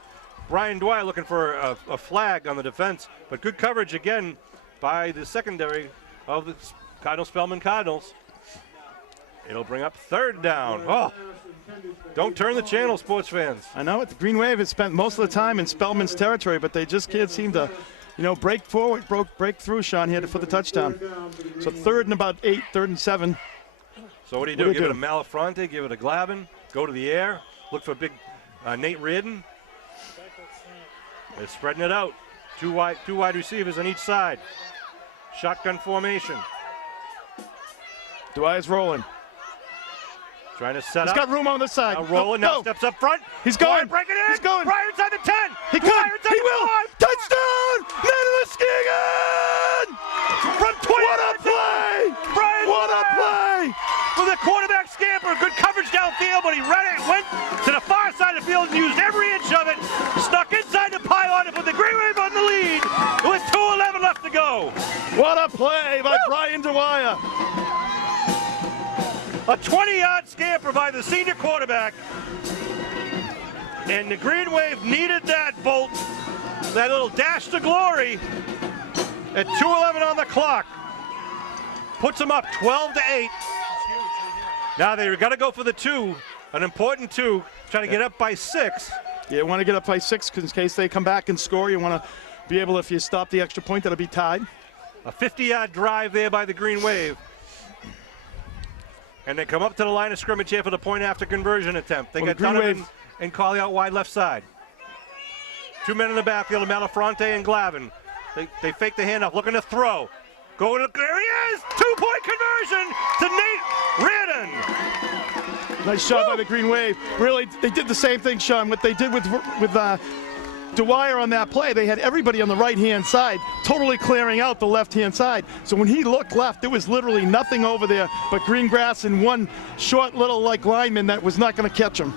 Brian Dwyer looking for a flag on the defense, but good coverage again by the secondary of the Cardinal Spellman Cardinals. It'll bring up 3rd down. Oh, don't turn the channel, sports fans. I know it. The Green Wave has spent most of the time in Spellman's territory, but they just can't seem to, break forward, break through, Sean, here for the touchdown. So 3rd and about 8, 3rd and 7. So what do you do? Give it a Malafronte, give it a Glavin, go to the air, look for big Nate Reardon. They're spreading it out. Two wide receivers on each side. Shotgun formation. Dwyer's rolling. Trying to set He's up. got room on this side. Now rolling, now steps up front. He's going. Breaking in. He's going. Right inside the 10. He could. He will. Touchdown! Muskegon! From 20. What a play! Brian What a play! With a quarterback scamper. Good coverage downfield, but he went to the far side of the field and used every inch of it. Stuck inside the pylon and put the Green Wave on the lead with 2:11 left to go. What a play by Brian Dwyer. A 20-yard scamper by the senior quarterback. And the Green Wave needed that bolt, that little dash to glory at 2:11 on the clock. Puts them up 12-8. Now they've got to go for the 2, an important 2, trying to get up by 6. You want to get up by 6 in case they come back and score. You want to be able, if you stop the extra point, that'll be tied. A 50-yard drive there by the Green Wave. And they come up to the line of scrimmage here for the point after conversion attempt. They got Donovan and Colley out wide left side. 2 men in the backfield, Malafronte and Glavin. They fake the handoff, looking to throw. There he is! 2-point conversion to Nate Reardon. Nice shot by the Green Wave. Really, they did the same thing, Sean, what they did with Dwyer on that play. They had everybody on the right-hand side, totally clearing out the left-hand side. So when he looked left, there was literally nothing over there but green grass and one short little lineman that was not going to catch him.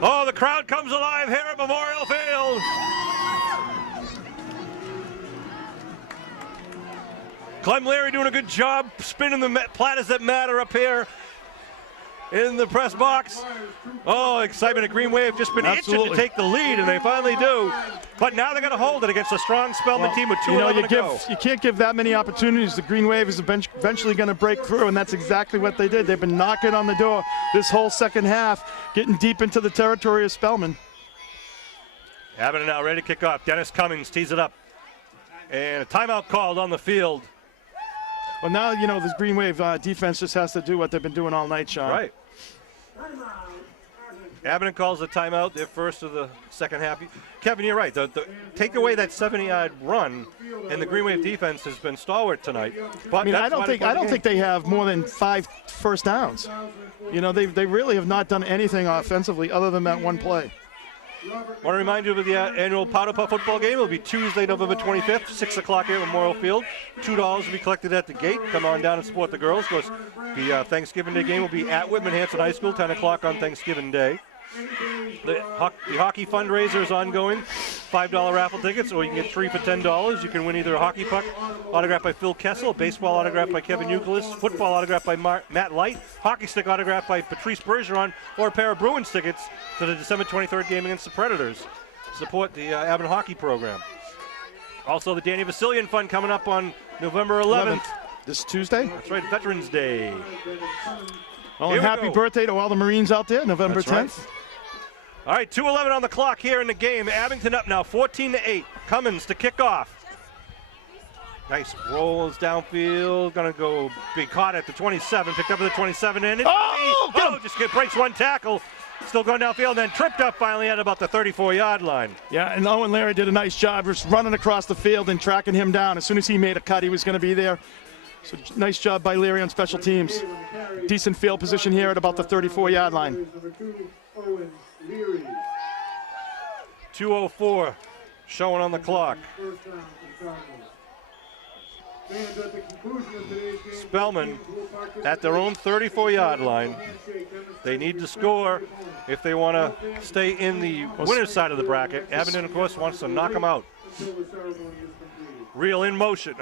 Oh, the crowd comes alive here at Memorial Field. Clem Leary doing a good job spinning the platters that matter up here in the press box. Oh, excitement at Green Wave, just been itching to take the lead, and they finally do. But now they're going to hold it against a strong Spellman team with 2:11 to go. You can't give that many opportunities. The Green Wave is eventually going to break through, and that's exactly what they did. They've been knocking on the door this whole second half, getting deep into the territory of Spellman. Abington now ready to kick off. Dennis Cummings tees it up. And a timeout called on the field. Well, now, this Green Wave defense just has to do what they've been doing all night, Sean. Right. Abington calls the timeout, their first of the second half. Kevin, you're right. Take away that 70-yard run, and the Green Wave defense has been stalwart tonight. But I don't think they have more than 5 first downs. They really have not done anything offensively other than that one play. I want to remind you of the annual Powder Puff football game. It'll be Tuesday, November 25th, 6 o'clock here at Memorial Field. $2 will be collected at the gate. Come on down and support the girls. Of course, the Thanksgiving Day game will be at Whitman Hanson High School, 10 o'clock on Thanksgiving Day. The hockey fundraiser is ongoing. $5 raffle tickets, or you can get 3 for $10. You can win either a hockey puck autographed by Phil Kessel, baseball autographed by Kevin Youkilis, football autographed by Matt Light, hockey stick autographed by Patrice Bergeron, or a pair of Bruins tickets to the December 23rd game against the Predators. Support the Abington hockey program. Also, the Danny Vasilian Fund coming up on November 11th. This Tuesday? That's right, Veterans Day. Oh, and happy birthday to all the Marines out there, November 10th. Right. All right, 2:11 on the clock here in the game. Abington up now, 14-8. Cummins to kick off. Nice rolls downfield. Going to be caught at the 27. Picked up at the 27. And breaks one tackle. Still going downfield, and then tripped up finally at about the 34-yard line. Yeah, and Owen Larry did a nice job just running across the field and tracking him down. As soon as he made a cut, he was going to be there. So nice job by Larry on special teams. Decent field position here at about the 34-yard line. 2:04 showing on the clock. Spellman at their own 34-yard line. They need to score if they want to stay in the winner's side of the bracket. Abington, of course, wants to knock them out. Real in motion,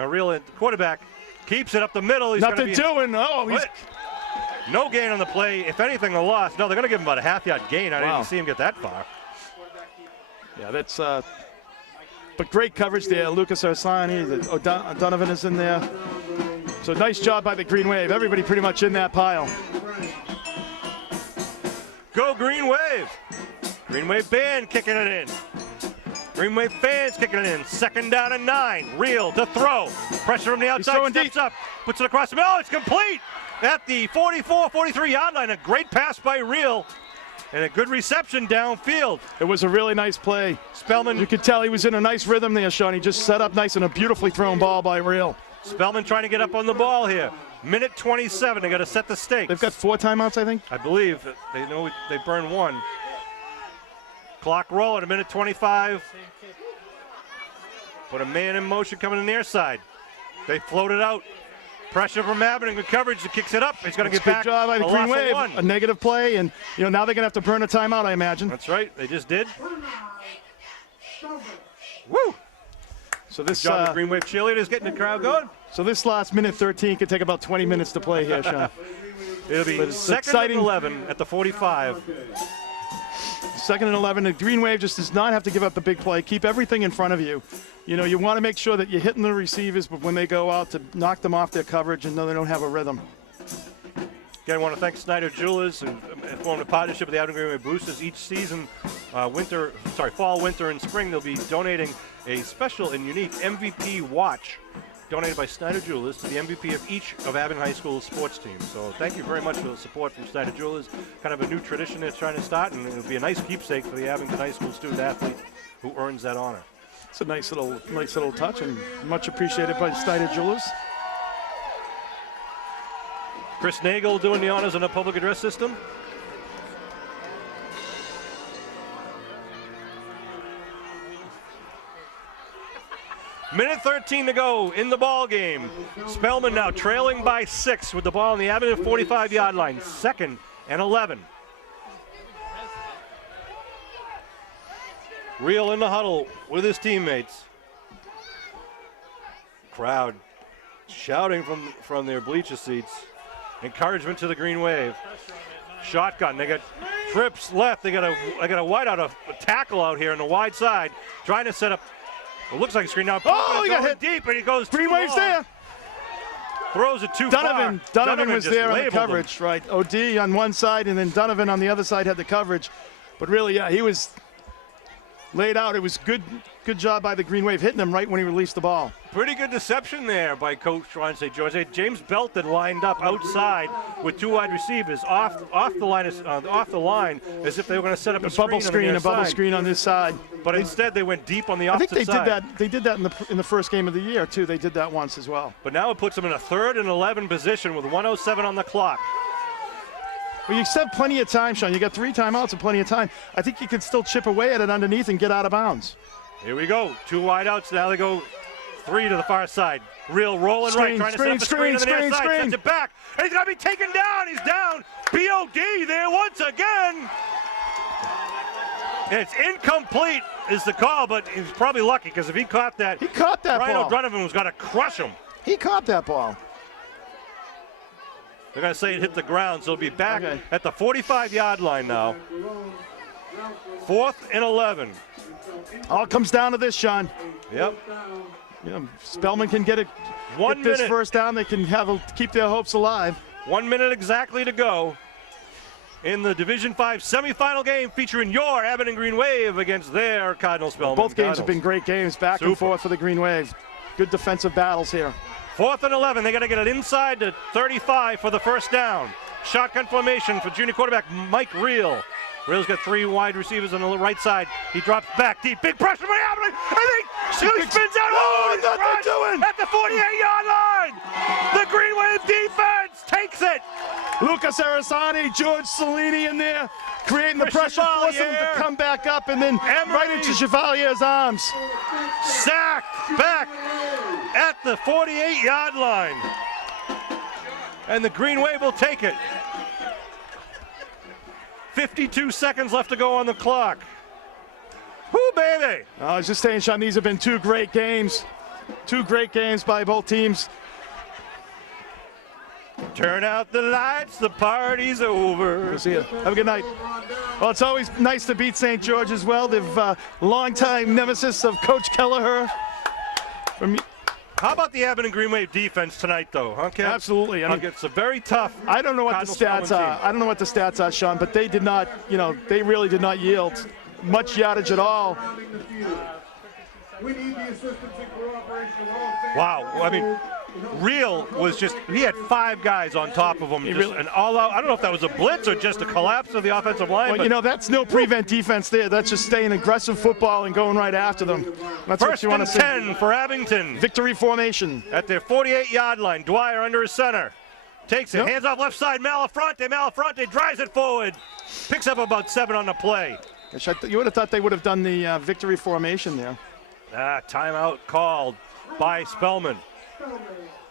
quarterback keeps it up the middle. He's nothing doing. No gain on the play. If anything, a loss. No, they're going to give him about a half-yard gain. I didn't see him get that far. Yeah, that's. But great coverage there. Lucas Arsani, Donovan is in there. So nice job by the Green Wave. Everybody pretty much in that pile. Go Green Wave. Green Wave band kicking it in. Green Wave fans kicking it in. 2nd down and 9. Reel to throw. Pressure from the outside. Steps up. Puts it across the middle. It's complete at the 44-43-yard line. A great pass by Reel. And a good reception downfield. It was a really nice play. Spellman. You could tell he was in a nice rhythm there, Sean. He just set up nice and a beautifully thrown ball by Reel. Spellman trying to get up on the ball here. Minute 27. They got to set the stakes. They've got 4 timeouts, I think. I believe. They know they burned 1. Clock rolling. A minute 25. Put a man in motion coming in their side. They float it out. Pressure from Abington, good coverage. He kicks it up. He's going to get back. Good job by the Green Wave. A negative play, and now they're going to have to burn a timeout, I imagine. That's right. They just did. Woo! So this the Green Wave cheerleaders getting the crowd going. So this last minute 13 could take about 20 minutes to play here, Sean. It'll be 2nd and 11 at the 45. 2nd and 11. The Green Wave just does not have to give up the big play. Keep everything in front of you. You want to make sure that you're hitting the receivers, but when they go out, to knock them off their coverage and know they don't have a rhythm. Again, I want to thank Snyder Jewelers, who formed a partnership with the Abington Green Wave Boosters. Each season, fall, winter, and spring, they'll be donating a special and unique MVP watch donated by Snyder Jewelers to the MVP of each of Abington High School's sports teams. So thank you very much for the support from Snyder Jewelers. Kind of a new tradition they're trying to start, and it'll be a nice keepsake for the Abington High School student athlete who earns that honor. It's a nice little touch, and much appreciated by Snyder Jewelers. Chris Nagel doing the honors on the public address system. Minute 13 to go in the ball game. Spellman now trailing by 6 with the ball on the Abington 45-yard line. 2nd and 11. Reel in the huddle with his teammates. Crowd shouting from their bleacher seats. Encouragement to the Green Wave. Shotgun. They got trips left. They got a wide out, a tackle out here on the wide side, trying to set up. It looks like a screen now. Oh, he got hit deep, and he goes Green Wave's there. Throws it too far. Donovan was there on the coverage, right? OD on one side, and then Donovan on the other side had the coverage. But really, yeah, he was laid out. It was good job by the Green Wave, hitting him right when he released the ball. Pretty good deception there by Coach Ron St. George. James Belton lined up outside with 2 wide receivers off the line as if they were going to set up a bubble screen on this side. But instead they went deep on the opposite side. I think they did that in the first game of the year too. They did that once as well. But now it puts them in a 3rd and 11 position with 1:07 on the clock. Well, you still have plenty of time, Sean. You got 3 timeouts and plenty of time. I think you could still chip away at it underneath and get out of bounds. Here we go. 2 wideouts. Now they go 3 to the far side. Reel rolling right, trying to set up a screen on the near side. Sends it back, and he's going to be taken down. He's down. BOD there once again. It's incomplete is the call, but he's probably lucky because if he caught that, Brian ball. O'Donovan was going to crush him. He caught that ball. They're going to say it hit the ground, so it'll be back at the 45-yard line now. 4th and 11. All comes down to this, Sean. Yep. You know, Spellman can get this first down. They can keep their hopes alive. 1 minute exactly to go in the Division 5 semifinal game featuring your Abington Green Wave against their Cardinal Spellman. Both games have been great games, back and forth for the Green Wave. Good defensive battles here. 4th and 11. They got to get it inside to 35 for the first down. Shotgun formation for junior quarterback Mike Reel. Reel's got 3 wide receivers on the right side. He drops back deep. Big pressure by Abington. I think he spins out. Oh, what they're doing? At the 48-yard line. The Green Wave defense takes it. Lucas Arasani, George Cellini in there, creating the pressure, forcing him to come back up, and then right into Chevalier's arms. Sacked back at the 48-yard line. And the Green Wave will take it. 52 seconds left to go on the clock. Whoo, baby! I was just saying, Sean, these have been 2 great games. 2 great games by both teams. Turn out the lights, the party's over. See you. Have a good night. Well, it's always nice to beat St. George as well. They've longtime nemesis of Coach Kelleher. How about the Abington Green Wave defense tonight, though, huh, Kev? Absolutely. I mean, it's a very tough. I don't know what the stats are. I don't know what the stats are, Sean, but they did not, they really did not yield much yardage at all. We need the assistance and cooperation of all fans. Wow. I mean, Reel was he had 5 guys on top of him. An all-out, I don't know if that was a blitz or just a collapse of the offensive line. Well, that's no prevent defense there. That's just staying aggressive football and going right after them. That's First what you want to see. 10 for Abington. Victory formation. At their 48-yard line. Dwyer under his center. Takes it, hands off left side, Malafronte drives it forward. Picks up about 7 on the play. You would have thought they would have done the victory formation there. Timeout called by Spellman.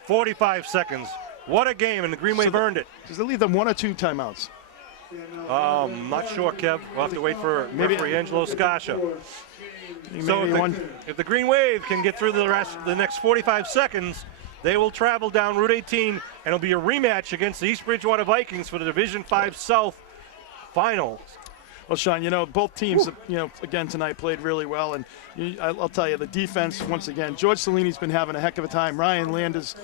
45 seconds. What a game, and the Green Wave earned it. Does they leave them 1 or 2 timeouts? Not sure, Kev. We'll have to wait for referee Angelo Scasia. So if the Green Wave can get through the next 45 seconds, they will travel down Route 18, and it'll be a rematch against the East Bridgewater Vikings for the Division 5 South Finals. Well, Sean, both teams, again tonight played really well, and I'll tell you, the defense, once again, George Cellini's been having a heck of a time. Ryan Landers,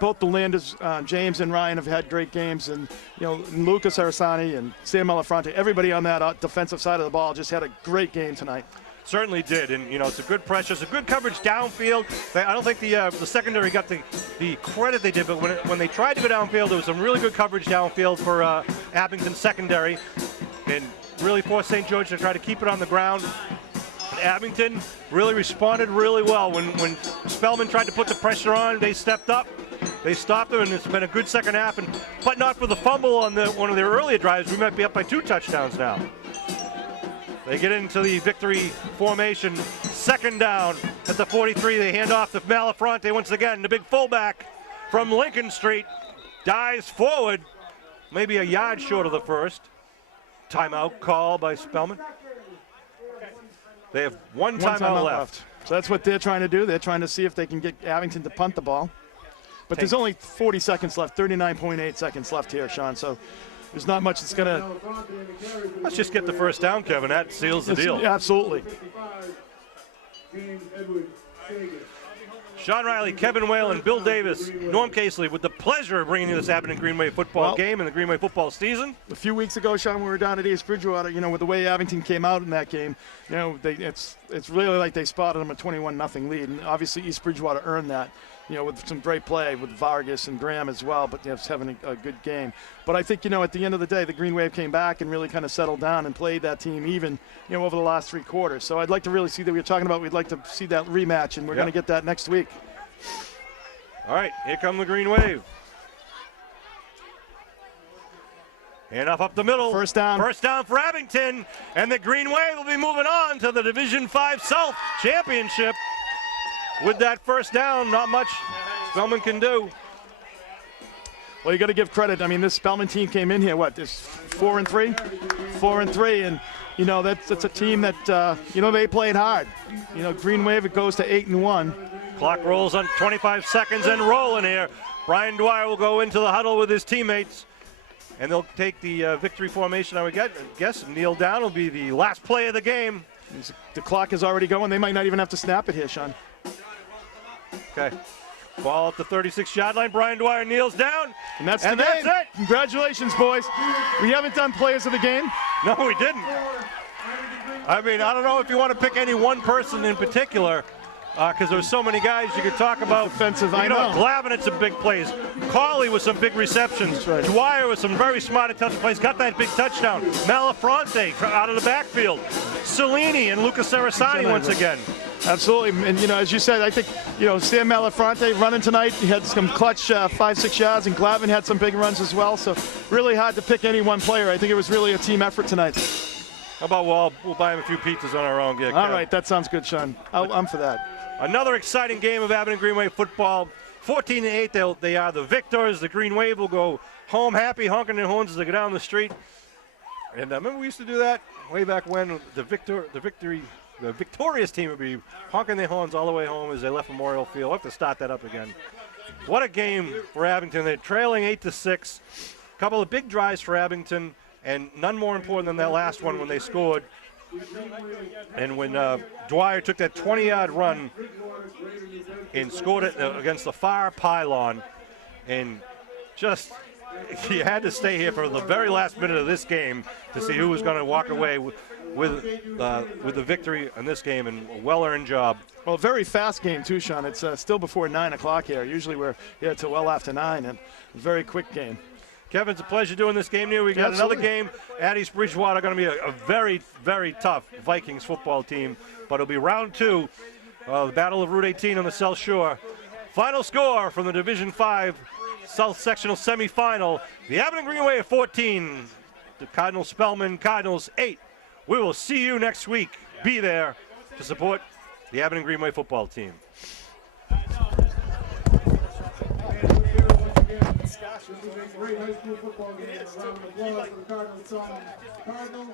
both the Landers, James and Ryan have had great games, and Lucas Arasani and Sam Malafronte, everybody on that defensive side of the ball just had a great game tonight. Certainly did, and it's a good pressure, it's a good coverage downfield. I don't think the secondary got the credit they did, but when they tried to go downfield, there was some really good coverage downfield for Abington secondary, and really forced St. George to try to keep it on the ground. And Abington really responded really well. When Spellman tried to put the pressure on, they stepped up. They stopped them, and it's been a good second half. But not for the fumble on one of their earlier drives. We might be up by 2 touchdowns now. They get into the victory formation. Second down at the 43. They hand off to Malafronte once again. The big fullback from Lincoln Street dives forward, maybe a yard short of the first. Timeout call by Spellman. They have one timeout left. So that's what they're trying to do. They're trying to see if they can get Abington to punt the ball. But there's only 40 seconds left, 39.8 seconds left here, Sean. So there's not much that's going to... Let's just get the first down, Kevin. That seals the deal. Absolutely. Sean Riley, Kevin Whalen, Bill Davis, Norm Casely with the pleasure of bringing you this Abington Green Wave football game and the Green Wave football season. A few weeks ago, Sean, we were down at East Bridgewater, with the way Abington came out in that game, it's really like they spotted them a 21-0 lead. And obviously East Bridgewater earned that, with some great play with Vargas and Graham as well, but having a good game. But I think, at the end of the day, the Green Wave came back and really kind of settled down and played that team even, over the last 3 quarters. So I'd like to really see that. We were talking about we'd like to see that rematch, and we're going to get that next week. All right, here come the Green Wave. Hand off up the middle. First down. First down for Abington, and the Green Wave will be moving on to the Division 5 South Championship. With that first down, not much Spellman can do. Well, you got to give credit. I mean, this Spellman team came in here, this 4-3? 4-3, and you know, that's a team that, you know, they played hard. You know, Green Wave, it goes to 8-1. Clock rolls on 25 seconds and rolling here. Brian Dwyer will go into the huddle with his teammates, and they'll take the victory formation, I would guess. Kneel down will be the last play of the game. The clock is already going. They might not even have to snap it here, Sean. Okay. Ball at the 36-yard line. Brian Dwyer kneels down. And that's it. Congratulations, boys. We haven't done players of the game. No, we didn't. I mean, I don't know if you want to pick any one person in particular, because there's so many guys you could talk about. Defensive, I know. Glavin had some big plays. Cauley with some big receptions. Right. Dwyer with some very smart and touch plays. Got that big touchdown. Malafronte out of the backfield. Cellini and Lucas Sarasani once again. Absolutely, and you know, as you said, I think, you know, Sam Malafronte running tonight. He had some clutch 5-6 yards, and Glavin had some big runs as well. So really hard to pick any one player. I think it was really a team effort tonight. How about we'll buy him a few pizzas on our own? All right, that sounds good, Sean. I'm for that. Another exciting game of Abington Green Wave football. 14-8, they are the victors. The Green Wave will go home happy, honking their horns as they go down the street. And remember we used to do that way back when the victorious team would be honking their horns all the way home as they left Memorial Field. We'll have to start that up again. What a game for Abington. They're trailing 8-6. A couple of big drives for Abington, and none more important than that last one when they scored. And when Dwyer took that 20-yard run and scored it against the far pylon, and just you had to stay here for the very last minute of this game to see who was going to walk away with the victory in this game, and a well-earned job. Well, very fast game too, Sean. It's still before 9 o'clock here. Usually we're here till well after 9, and a very quick game. Kevin, it's a pleasure doing this game here. We got another game at East Bridgewater. Going to be a very, very tough Vikings football team, but it'll be round 2 of the Battle of Route 18 on the South Shore. Final score from the Division 5 South Sectional semifinal: the Abington Green Wave 14, the Cardinal Spellman Cardinals 8. We will see you next week. Be there to support the Abington Green Wave football team. This is a great high school football game. A round of applause for the Cardinal.